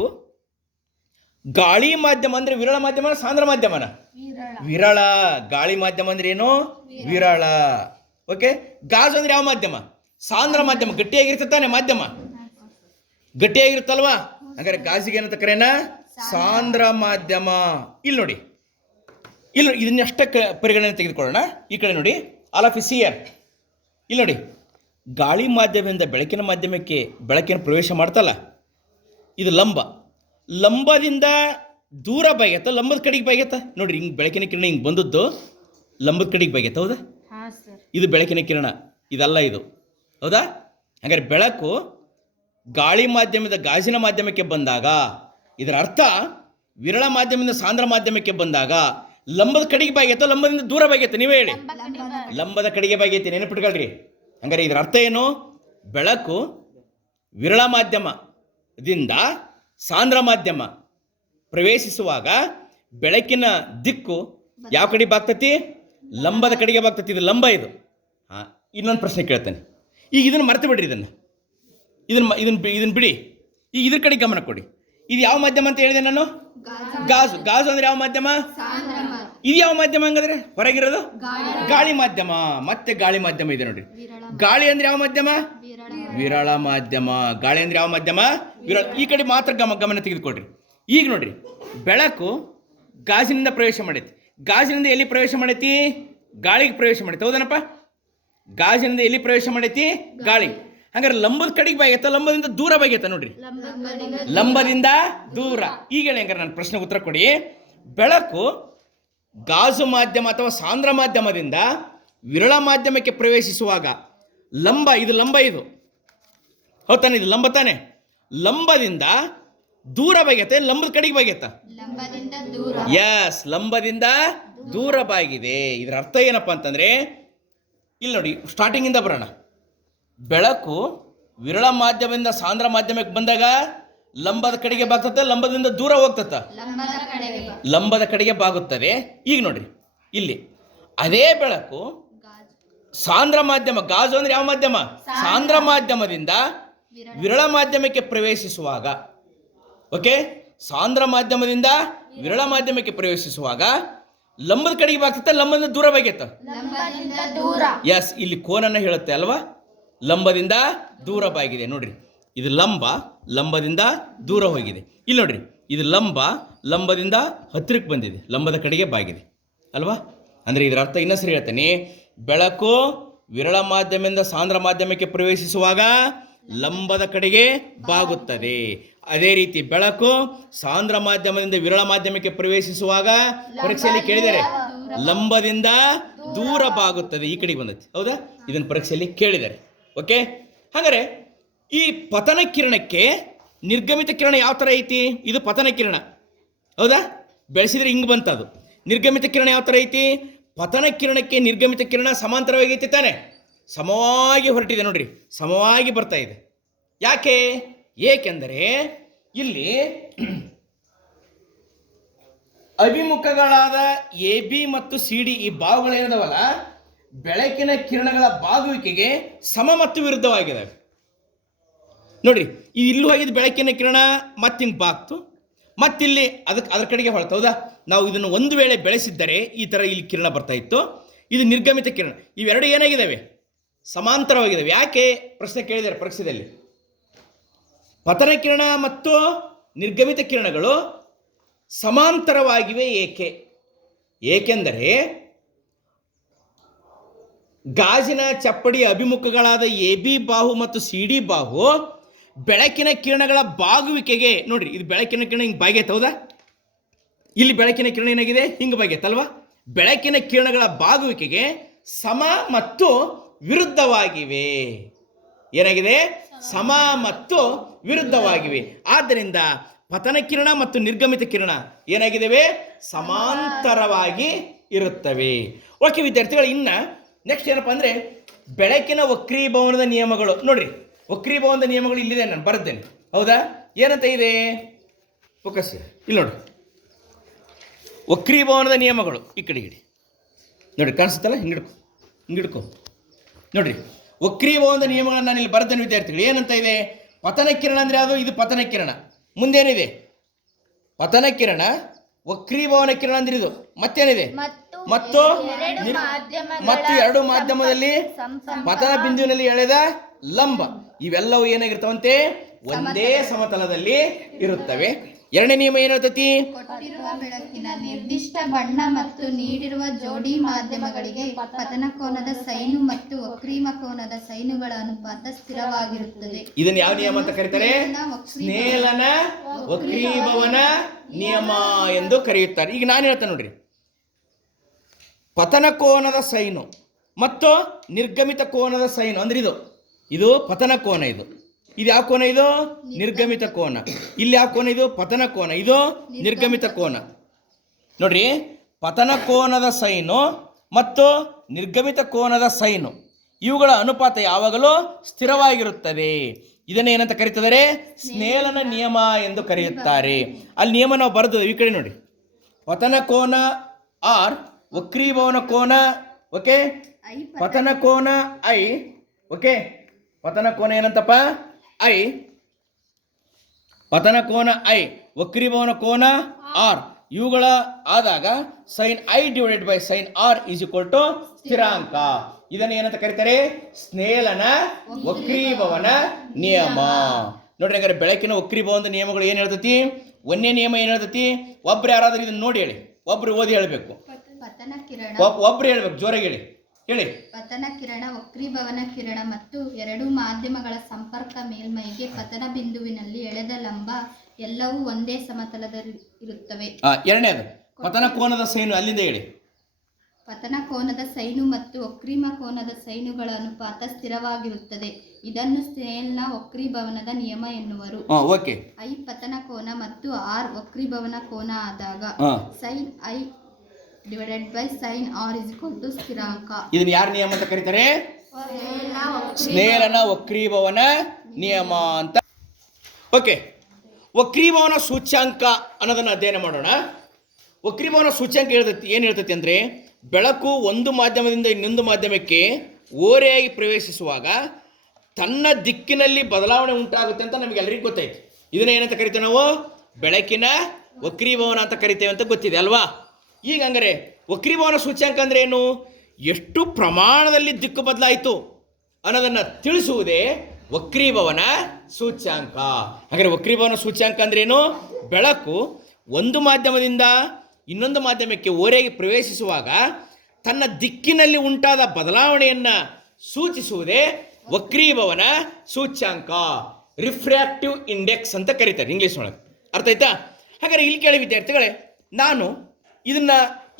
ಗಾಳಿ ಮಾಧ್ಯಮ ಅಂದರೆ ವಿರಳ ಮಾಧ್ಯಮನ ಸಾಂದ್ರ ಮಾಧ್ಯಮನ? ವಿರಳ. ಗಾಳಿ ಮಾಧ್ಯಮ ಅಂದ್ರೆ ಏನು? ವಿರಳ. ಓಕೆ, ಗಾಜು ಅಂದ್ರೆ ಯಾವ ಮಾಧ್ಯಮ? ಸಾಂದ್ರ ಮಾಧ್ಯಮ. ಗಟ್ಟಿಯಾಗಿರುತ್ತೆ ತಾನೆ ಮಾಧ್ಯಮ, ಗಟ್ಟಿಯಾಗಿರುತ್ತಲ್ವಾ? ಹಾಗಾದ್ರೆ ಗಾಜಿಗೆ ಏನಂತ ಕರೆಯೋಣ? ಸಾಂದ್ರ ಮಾಧ್ಯಮ. ಇಲ್ಲಿ ನೋಡಿ, ಇಲ್ಲಿ ಇದನ್ನಷ್ಟೇ ಪರಿಗಣನೆ ತೆಗೆದುಕೊಳ್ಳೋಣ. ಈ ಕಡೆ ನೋಡಿ, ಆಲ್ ಆಫ್ ಇಸ್ ಹಿಯರ್. ಇಲ್ಲಿ ನೋಡಿ, ಗಾಳಿ ಮಾಧ್ಯಮದಿಂದ ಬೆಳಕಿನ ಮಾಧ್ಯಮಕ್ಕೆ ಬೆಳಕಿನ ಪ್ರವೇಶ ಮಾಡ್ತಲ್ಲ, ಇದು ಲಂಬ. ಲಂಬದಿಂದ ದೂರ ಬಾಗ್ಯತ್ತ, ಲಂಬದ ಕಡೆಗೆ ಬಾಗ್ಯತ್ತ. ನೋಡ್ರಿ, ಹಿಂಗೆ ಬೆಳಕಿನ ಕಿರಣ ಹಿಂಗೆ ಬಂದದ್ದು ಲಂಬದ ಕಡೆಗೆ ಬಾಗ್ಯತ್ತ, ಹೌದಾ? ಇದು ಬೆಳಕಿನ ಕಿರಣ, ಇದಲ್ಲ ಇದು, ಹೌದಾ? ಹಾಗಾದ್ರೆ ಬೆಳಕು ಗಾಳಿ ಮಾಧ್ಯಮದ ಗಾಜಿನ ಮಾಧ್ಯಮಕ್ಕೆ ಬಂದಾಗ ಇದರ ಅರ್ಥ ವಿರಳ ಮಾಧ್ಯಮದಿಂದ ಸಾಂದ್ರ ಮಾಧ್ಯಮಕ್ಕೆ ಬಂದಾಗ ಲಂಬದ ಕಡೆಗೆ ಬಾಗೈತೆ, ಲಂಬದಿಂದ ದೂರ ಬಾಗೈತೆ? ನೀವೇ ಹೇಳಿ. ಲಂಬದ ಕಡೆಗೆ ಬಾಗೈತೆ, ನೆನಪಿಟ್ಕೊಳ್ರಿ. ಹಂಗಾರೆ ಇದರ ಅರ್ಥ ಏನು? ಬೆಳಕು ವಿರಳ ಮಾಧ್ಯಮದಿಂದ ಸಾಂದ್ರ ಮಾಧ್ಯಮ ಪ್ರವೇಶಿಸುವಾಗ ಬೆಳಕಿನ ದಿಕ್ಕು ಯಾವ ಕಡೆ ಬಾಗ್ತತಿ? ಲಂಬದ ಕಡೆಗೆ ಬಾಗ್ತತಿ. ಇದು ಲಂಬ ಇದು. ಹಾಂ, ಇನ್ನೊಂದು ಪ್ರಶ್ನೆ ಕೇಳ್ತಾನೆ. ಈಗ ಇದನ್ನು ಮರೆತು ಬಿಡ್ರಿ, ಇದನ್ನು ಬಿಡಿ. ಈಗ ಇದ್ರ ಕಡೆ ಗಮನ ಕೊಡಿ. ಇದು ಯಾವ ಮಾಧ್ಯಮ ಅಂತ ಹೇಳಿದೆ ನಾನು? ಗಾಜು. ಗಾಜು ಅಂದ್ರೆ ಯಾವ ಮಾಧ್ಯಮ? ಇದು ಯಾವ ಮಾಧ್ಯಮ ಹಂಗಂದ್ರೆ? ಹೊರಗಿರೋದು ಗಾಳಿ ಮಾಧ್ಯಮ. ಮತ್ತೆ ಗಾಳಿ ಮಾಧ್ಯಮ ಇದೆ ನೋಡ್ರಿ. ಗಾಳಿ ಅಂದ್ರೆ ಯಾವ ಮಾಧ್ಯಮ? ವಿರಳ ಮಾಧ್ಯಮ. ಗಾಳಿ ಅಂದ್ರೆ ಯಾವ ಮಾಧ್ಯಮ? ವಿರಳ. ಈ ಕಡೆ ಮಾತ್ರ ಗಮನ ತೆಗೆದುಕೊಡ್ರಿ. ಈಗ ನೋಡ್ರಿ, ಬೆಳಕು ಗಾಜಿನಿಂದ ಪ್ರವೇಶ ಮಾಡೈತಿ. ಗಾಜಿನಿಂದ ಎಲ್ಲಿ ಪ್ರವೇಶ ಮಾಡೈತಿ? ಗಾಳಿಗೆ ಪ್ರವೇಶ ಮಾಡೈತಿ. ಹೌದನಪ್ಪ? ಗಾಜಿನಿಂದ ಎಲ್ಲಿ ಪ್ರವೇಶ ಮಾಡೈತಿ? ಗಾಳಿ. ಹಂಗಾರೆ ಲಂಬದ ಕಡೆಗೆ ಬಾಗೈತ, ಲಂಬದಿಂದ ದೂರ ಬಾಗೈತ ನೋಡ್ರಿ. ಲಂಬದಿಂದ ದೂರ. ಈಗ ಹೇಳಿ ಹಂಗಾರೆ ನನ್ನ ಪ್ರಶ್ನೆಗೆ ಉತ್ತರ ಕೊಡಿ. ಬೆಳಕು ಗಾಜು ಮಾಧ್ಯಮ ಅಥವಾ ಸಾಂದ್ರ ಮಾಧ್ಯಮದಿಂದ ವಿರಳ ಮಾಧ್ಯಮಕ್ಕೆ ಪ್ರವೇಶಿಸುವಾಗ ಲಂಬ, ಇದು ಲಂಬ, ಇದು ಹೌದಾನೆ? ಇದು ಲಂಬ ತಾನೆ? ಲಂಬದಿಂದ ದೂರ ಬಾಗೈತೆ, ಲಂಬದ ಕಡೆಗೆ ಬಾಗೈತ? ಎಸ್, ಲಂಬದಿಂದ ದೂರ ಬಾಗಿದೆ. ಇದರ ಅರ್ಥ ಏನಪ್ಪ ಅಂತಂದ್ರೆ, ಇಲ್ಲಿ ನೋಡಿ, ಸ್ಟಾರ್ಟಿಂಗಿಂದ ಬರೋಣ. ಬೆಳಕು ವಿರಳ ಮಾಧ್ಯಮದಿಂದ ಸಾಂದ್ರ ಮಾಧ್ಯಮಕ್ಕೆ ಬಂದಾಗ ಲಂಬದ ಕಡೆಗೆ ಬಾಗ್ತತ್ತ, ಲಂಬದಿಂದ ದೂರ ಹೋಗ್ತತ್ತ? ಲಂಬದ ಕಡೆಗೆ ಬಾಗುತ್ತದೆ. ಈಗ ನೋಡ್ರಿ, ಇಲ್ಲಿ ಅದೇ ಬೆಳಕು ಸಾಂದ್ರ ಮಾಧ್ಯಮ, ಗಾಜು ಅಂದ್ರೆ ಯಾವ ಮಾಧ್ಯಮ? ಸಾಂದ್ರ ಮಾಧ್ಯಮದಿಂದ ವಿರಳ ಮಾಧ್ಯಮಕ್ಕೆ ಪ್ರವೇಶಿಸುವಾಗ, ಓಕೆ, ಸಾಂದ್ರ ಮಾಧ್ಯಮದಿಂದ ವಿರಳ ಮಾಧ್ಯಮಕ್ಕೆ ಪ್ರವೇಶಿಸುವಾಗ ಲಂಬದ ಕಡೆಗೆ ಬಾಗ್ತತ್ತ, ಲಂಬದಿಂದ ದೂರ ಬಾಗೈತ? ಎಸ್, ಇಲ್ಲಿ ಕೋನನ್ನ ಹೇಳುತ್ತೆ ಅಲ್ವಾ? ಲಂಬದಿಂದ ದೂರ ಬಾಗಿದೆ ನೋಡ್ರಿ. ಇದು ಲಂಬ, ಲಂಬದಿಂದ ದೂರ ಹೋಗಿದೆ. ಇಲ್ಲಿ ನೋಡ್ರಿ, ಇದು ಲಂಬ, ಲಂಬದಿಂದ ಹತ್ತಿರಕ್ಕೆ ಬಂದಿದೆ, ಲಂಬದ ಕಡೆಗೆ ಬಾಗಿದೆ ಅಲ್ವಾ? ಅಂದರೆ ಇದರ ಅರ್ಥ ಇನ್ನೂ ಸರಿ ಹೇಳ್ತೇನೆ. ಬೆಳಕು ವಿರಳ ಮಾಧ್ಯಮದಿಂದ ಸಾಂದ್ರ ಮಾಧ್ಯಮಕ್ಕೆ ಪ್ರವೇಶಿಸುವಾಗ ಲಂಬದ ಕಡೆಗೆ ಬಾಗುತ್ತದೆ. ಅದೇ ರೀತಿ ಬೆಳಕು ಸಾಂದ್ರ ಮಾಧ್ಯಮದಿಂದ ವಿರಳ ಮಾಧ್ಯಮಕ್ಕೆ ಪ್ರವೇಶಿಸುವಾಗ ಪರೀಕ್ಷೆಯಲ್ಲಿ ಕೇಳಿದ್ದಾರೆ, ಲಂಬದಿಂದ ದೂರ ಬಾಗುತ್ತದೆ. ಈ ಕಡೆಗೆ ಬಂದೈತಿ, ಹೌದಾ? ಇದನ್ನು ಪರೀಕ್ಷೆಯಲ್ಲಿ ಕೇಳಿದ್ದಾರೆ. ಓಕೆ, ಹಾಗಾದರೆ ಈ ಪತನ ಕಿರಣಕ್ಕೆ ನಿರ್ಗಮಿತ ಕಿರಣ ಯಾವ ಥರ ಐತಿ? ಇದು ಪತನ ಕಿರಣ, ಹೌದಾ? ಬೆಳೆಸಿದ್ರೆ ಹಿಂಗೆ ಬಂತದು. ನಿರ್ಗಮಿತ ಕಿರಣ ಯಾವ ಥರ ಐತಿ? ಪತನ ಕಿರಣಕ್ಕೆ ನಿರ್ಗಮಿತ ಕಿರಣ ಸಮಾಂತರವಾಗಿ ಐತಿ ತಾನೆ? ಸಮವಾಗಿ ಹೊರಟಿದೆ ನೋಡ್ರಿ, ಸಮವಾಗಿ ಬರ್ತಾ ಇದೆ. ಯಾಕೆ? ಏಕೆಂದರೆ ಇಲ್ಲಿ ಅಭಿಮುಖಗಳಾದ ಎ ಬಿ ಮತ್ತು ಸಿ ಡಿ ಈ ಭಾಗಗಳೇನದವಲ್ಲ, ಬೆಳಕಿನ ಕಿರಣಗಳ ಬಾಗುವಿಕೆಗೆ ಸಮ ಮತ್ತು ವಿರುದ್ಧವಾಗಿದ್ದಾವೆ ನೋಡ್ರಿ. ಇಲ್ಲೂ ಹೋಗಿದ್ದು ಬೆಳಕಿನ ಕಿರಣ ಮತ್ತೆ ಹಿಂಗೆ ಬಾಗ್ತು, ಮತ್ತಿಲ್ಲಿ ಅದ್ರ ಕಡೆಗೆ ಹೊಳ್ತು, ಹೌದಾ? ನಾವು ಇದನ್ನು ಒಂದು ವೇಳೆ ಬೆಳೆಸಿದ್ದರೆ ಈ ಥರ ಇಲ್ಲಿ ಕಿರಣ ಬರ್ತಾ ಇತ್ತು. ಇದು ನಿರ್ಗಮಿತ ಕಿರಣ. ಇವೆರಡು ಏನಾಗಿದ್ದಾವೆ? ಸಮಾಂತರವಾಗಿದ್ದಾವೆ. ಯಾಕೆ? ಪ್ರಶ್ನೆ ಕೇಳಿದ್ದಾರೆ ಪರೀಕ್ಷೆಯಲ್ಲಿ. ಪತನ ಕಿರಣ ಮತ್ತು ನಿರ್ಗಮಿತ ಕಿರಣಗಳು ಸಮಾಂತರವಾಗಿವೆ ಏಕೆ? ಏಕೆಂದರೆ ಗಾಜಿನ ಚಪ್ಪಡಿ ಅಭಿಮುಖಗಳಾದ ಎ ಬಿ ಬಾಹು ಮತ್ತು ಸಿ ಡಿ ಬಾಹು ಬೆಳಕಿನ ಕಿರಣಗಳ ಬಾಗುವಿಕೆಗೆ ನೋಡ್ರಿ, ಇದು ಬೆಳಕಿನ ಕಿರಣ ಹಿಂಗೆ ಬಾಗೈತೆ, ಹೌದಾ? ಇಲ್ಲಿ ಬೆಳಕಿನ ಕಿರಣ ಏನಾಗಿದೆ? ಹಿಂಗೆ ಬಾಗೈತಲ್ವಾ? ಬೆಳಕಿನ ಕಿರಣಗಳ ಬಾಗುವಿಕೆಗೆ ಸಮ ಮತ್ತು ವಿರುದ್ಧವಾಗಿವೆ. ಏನಾಗಿದೆ? ಸಮ ಮತ್ತು ವಿರುದ್ಧವಾಗಿವೆ. ಆದ್ದರಿಂದ ಪತನ ಕಿರಣ ಮತ್ತು ನಿರ್ಗಮಿತ ಕಿರಣ ಏನಾಗಿದ್ದಾವೆ? ಸಮಾಂತರವಾಗಿ ಇರುತ್ತವೆ. ಓಕೆ ವಿದ್ಯಾರ್ಥಿಗಳು, ಇನ್ನು ನೆಕ್ಸ್ಟ್ ಏನಪ್ಪ ಅಂದರೆ ಬೆಳಕಿನ ವಕ್ರೀಭವನದ ನಿಯಮಗಳು. ನೋಡ್ರಿ, ವಕ್ರೀಭವನದ ನಿಯಮಗಳು ಇಲ್ಲಿದೆ, ನಾನು ಬರೆದ್ದೇನೆ, ಹೌದಾ? ಏನಂತ ಇದೆ? ಫೋಕಸ್ ಇಲ್ಲಿ ನೋಡ್ರಿ, ವಕ್ರೀಭವನದ ನಿಯಮಗಳು. ಈ ಕಡೆ ಇಡಿ ನೋಡ್ರಿ, ಕಾಣಿಸುತ್ತಲ್ಲ? ಹಿಂಗಿಡ್ಕೊ ನೋಡ್ರಿ, ವಕ್ರೀಭವನದ ನಿಯಮಗಳನ್ನು ನಾನು ಇಲ್ಲಿ ಬರೆದೇನೆ ವಿದ್ಯಾರ್ಥಿಗಳು. ಏನಂತ ಇದೆ? ಪತನ ಕಿರಣ ಅಂದರೆ ಅದು, ಇದು ಪತನ ಕಿರಣ. ಮುಂದೇನಿದೆ? ಪತನ ಕಿರಣ, ವಕ್ರೀಭವನ ಕಿರಣ ಅಂದ್ರೆ ಇದು. ಮತ್ತೇನಿದೆ? ಮತ್ತು ಎರಡು ಮಾಧ್ಯಮದಲ್ಲಿ ಪತನ ಬಿಂದುವಿನಲ್ಲಿ ಎಳೆದ ಲಂಬ. ಇವೆಲ್ಲವೂ ಏನಾಗಿರ್ತಾವಂತೆ? ಒಂದೇ ಸಮತಲದಲ್ಲಿ ಇರುತ್ತವೆ. ಎರಡನೇ ನಿಯಮ ಏನಿರ್ತತಿ? ಕೊಟ್ಟಿರುವ ಬೆಳಕಿನ ನಿರ್ದಿಷ್ಟ ಬಣ್ಣ ಮತ್ತು ನೀಡಿರುವ ಜೋಡಿ ಮಾಧ್ಯಮಗಳಿಗೆ ಪತನ ಕೋನದ ಸೈನು ಮತ್ತು ವಕ್ರೀಮ ಕೋನದ ಸೈನುಗಳ ಅನುಪಾತ ಸ್ಥಿರವಾಗಿರುತ್ತದೆ. ಇದನ್ನು ಯಾವ ನಿಯಮ ಅಂತ ಕರೀತಾರೆ? ಸ್ನೇಲನ ವಕ್ರೀಭವನ ನಿಯಮ ಎಂದು ಕರೆಯುತ್ತಾರೆ. ಈಗ ನಾನು ಹೇಳ್ತೇನೆ ನೋಡ್ರಿ, ಪತನ ಕೋನದ ಸೈನು ಮತ್ತು ನಿರ್ಗಮಿತ ಕೋನದ ಸೈನು ಅಂದ್ರೆ ಇದು ಪತನ ಕೋನ, ಇದು ಯಾವ ಕೋನ? ಇದು ನಿರ್ಗಮಿತ ಕೋನ. ಇಲ್ಲಿ ಯಾವ ಕೋನ? ಇದು ಪತನ ಕೋನ, ಇದು ನಿರ್ಗಮಿತ ಕೋನ. ನೋಡ್ರಿ, ಪತನ ಕೋನದ ಸೈನು ಮತ್ತು ನಿರ್ಗಮಿತ ಕೋನದ ಸೈನು ಇವುಗಳ ಅನುಪಾತ ಯಾವಾಗಲೂ ಸ್ಥಿರವಾಗಿರುತ್ತದೆ. ಇದನ್ನ ಏನಂತ ಕರೀತಿದ್ದಾರೆ? ಸ್ನೇಲನ ನಿಯಮ ಎಂದು ಕರೆಯುತ್ತಾರೆ. ಅಲ್ಲಿ ನಿಯಮ ನಾವು ಬರೆದು ಈ ಕಡೆ ನೋಡಿ, ಪತನ ಕೋನ ಆರ್ ವಕ್ರೀಭವನ ಕೋನ, ಓಕೆ, ಪತನ ಕೋನ ಐ, ಓಕೆ, ಪತನ ಕೋನ ಏನಂತಪ್ಪ? ಐ, ಪತನ ಕೋನ ಐ, ವಕ್ರೀಭವನ ಕೋನ ಆರ್, ಇವುಗಳ ಆದಾಗ sine I divided by sine R is equal to ಸ್ಥಿರಾಂಕ. ಇದನ್ನು ಏನಂತ ಕರೀತಾರೆ? ಸ್ನೇಲನ ವಕ್ರೀಭವನ ನಿಯಮ. ನೋಡ್ರಿ, ಹಾಗಾದ್ರೆ ಬೆಳಕಿನ ವಕ್ರೀಭವನದ ನಿಯಮಗಳು ಏನು ಹೇಳ್ತತಿ? ಒಂದೇ ನಿಯಮ ಏನು ಹೇಳ್ತತಿ? ಒಬ್ರು ಯಾರಾದ್ರೂ ಇದನ್ನ ನೋಡಿ ಹೇಳಿ, ಒಬ್ರು ಓದಿ ಹೇಳಬೇಕು, ಪತನ ಕಿರಣ ಒಬ್ರು ಹೇಳ್ಬೇಕು, ಜೋರಾಗಿ ಹೇಳಿ, ಹೇಳಿ. ಪತನ ಕಿರಣ, ವಕ್ರೀಭವನ ಕಿರಣ ಮತ್ತು ಎರಡು ಮಾಧ್ಯಮಗಳ ಸಂಪರ್ಕ ಮೇಲ್ಮೈಗೆ ಪತನ ಬಿಂದುವಿನಲ್ಲಿ ಎಳೆದ ಲಂಬ ಎಲ್ಲವೂ ಒಂದೇ ಸಮತಲದಲ್ಲಿ ಇರುತ್ತವೆ. ಎರಡನೇದು ಪತನ ಕೋನದ ಸೈನು, ಅಲ್ಲಿಂದ ಹೇಳಿ. ಪತನ ಕೋನದ ಸೈನು ಮತ್ತು ವಕ್ರೀಮ ಕೋನದ ಸೈನುಗಳ ಅನುಪಾತ ಸ್ಥಿರವಾಗಿರುತ್ತದೆ. ಇದನ್ನು ಸ್ನೇಲ್ನ ವಕ್ರೀಭವನದ ನಿಯಮ ಎನ್ನುವರು. ಓಕೆ. ಐ ಪತನ ಕೋನ ಮತ್ತು ಆರ್ ವಕ್ರೀಭವನ ಕೋನ ಆದಾಗ sine I divided by sine R is equal to ಸ್ಥಿರಾಂಕ. ಇದನ್ನ ಯಾರ ನಿಯಮ ಅಂತ ಕರೀತಾರೆ? ಸ್ನೇಲನ ವಕ್ರೀಭವನ ನಿಯಮ ಅಂತ. ಓಕೆ, ವಕ್ರೀಭವನ ಸೂಚ್ಯಾಂಕ ಅನ್ನೋದನ್ನ ಅಧ್ಯಯನ ಮಾಡೋಣ. ವಕ್ರೀಭವನ ಸೂಚ್ಯಾಂಕ ಹೇಳ್ತೈತಿ, ಏನು ಹೇಳ್ತೈತಿ ಅಂದರೆ, ಬೆಳಕು ಒಂದು ಮಾಧ್ಯಮದಿಂದ ಇನ್ನೊಂದು ಮಾಧ್ಯಮಕ್ಕೆ ಓರೆಯಾಗಿ ಪ್ರವೇಶಿಸುವಾಗ ತನ್ನ ದಿಕ್ಕಿನಲ್ಲಿ ಬದಲಾವಣೆ ಉಂಟಾಗುತ್ತೆ ಅಂತ ನಮಗೆಲ್ಲರಿಗೂ ಗೊತ್ತೈತಿ. ಇದನ್ನ ಏನಂತ ಕರಿತೇವೆ ನಾವು? ಬೆಳಕಿನ ವಕ್ರೀಭವನ ಅಂತ ಕರಿತೇವೆ ಅಂತ ಗೊತ್ತಿದೆ ಅಲ್ವಾ? ಈಗ ಹಂಗಾರೆ ವಕ್ರೀಭವನ ಸೂಚ್ಯಾಂಕ ಅಂದ್ರೆ ಏನು? ಎಷ್ಟು ಪ್ರಮಾಣದಲ್ಲಿ ದಿಕ್ಕು ಬದಲಾಯಿತು ಅನ್ನೋದನ್ನು ತಿಳಿಸುವುದೇ ವಕ್ರೀಭವನ ಸೂಚ್ಯಾಂಕ. ಹಾಗಾದರೆ ವಕ್ರೀಭವನ ಸೂಚ್ಯಾಂಕ ಅಂದ್ರೇನು? ಬೆಳಕು ಒಂದು ಮಾಧ್ಯಮದಿಂದ ಇನ್ನೊಂದು ಮಾಧ್ಯಮಕ್ಕೆ ಓರೆಯಾಗಿ ಪ್ರವೇಶಿಸುವಾಗ ತನ್ನ ದಿಕ್ಕಿನಲ್ಲಿ ಉಂಟಾದ ಬದಲಾವಣೆಯನ್ನು ಸೂಚಿಸುವುದೇ ವಕ್ರೀಭವನ ಸೂಚ್ಯಾಂಕ. ರಿಫ್ರಾಕ್ಟಿವ್ ಇಂಡೆಕ್ಸ್ ಅಂತ ಕರೀತಾರೆ ಇಂಗ್ಲೀಷ್ ಒಳಗೆ. ಅರ್ಥ ಆಯ್ತಾ? ಹಾಗಾದ್ರೆ ಇಲ್ಲಿ ಕೇಳಿ ವಿದ್ಯಾರ್ಥಿಗಳೇ, ನಾನು ಇದನ್ನ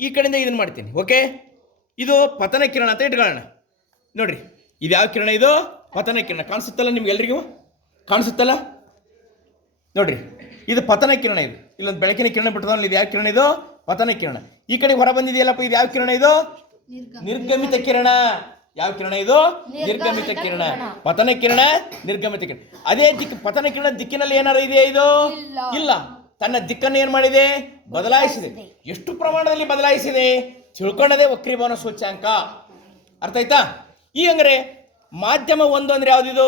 ಈ ಕಡೆಯಿಂದ ಇದನ್ನು ಮಾಡ್ತೀನಿ. ಓಕೆ, ಇದು ಪತನ ಕಿರಣ ಅಂತ ಇಟ್ಕೊಳ್ಳೋಣ. ನೋಡ್ರಿ, ಇದು ಯಾವ ಕಿರಣ? ಇದು ಪತನ ಕಿರಣ. ಕಾಣಿಸುತ್ತಲ್ಲ ನಿಮ್ಗೆಲ್ರಿಗೂ? ಕಾಣಿಸುತ್ತಲ್ಲ? ನೋಡ್ರಿ, ಇದು ಪತನ ಕಿರಣ. ಇದು ಇಲ್ಲೊಂದು ಬೆಳಕಿನ ಕಿರಣ ಬಿಟ್ಟದಲ್ಲ, ಇದು ಯಾವ ಕಿರಣ? ಇದು ಪತನ ಕಿರಣ. ಈ ಕಡೆ ಹೊರ ಬಂದಿದೆಯಲ್ಲಪ್ಪ, ಇದು ಯಾವ ಕಿರಣ? ಇದು ನಿರ್ಗಮಿತ ಕಿರಣ. ಯಾವ ಕಿರಣ ಇದು? ನಿರ್ಗಮಿತ ಕಿರಣ. ಪತನ ಕಿರಣ, ನಿರ್ಗಮಿತ ಕಿರಣ. ಅದೇ ಪತನ ಕಿರಣ ದಿಕ್ಕಿನಲ್ಲಿ ಏನಾರು ಇದೆಯಾ? ಇದು ಇಲ್ಲ. ತನ್ನ ದಿಕ್ಕನ್ನು ಏನು ಮಾಡಿದೆ? ಬದಲಾಯಿಸಿದೆ. ಎಷ್ಟು ಪ್ರಮಾಣದಲ್ಲಿ ಬದಲಾಯಿಸಿದೆ ತಿಳ್ಕೊಂಡದೇ ವಕ್ರೀಭವನ ಸೂಚ್ಯಾಂಕ. ಅರ್ಥ ಆಯ್ತಾ? ಈ ಹಂಗಾರೆ ಮಾಧ್ಯಮ ಒಂದು ಅಂದ್ರೆ ಯಾವ್ದಿದು?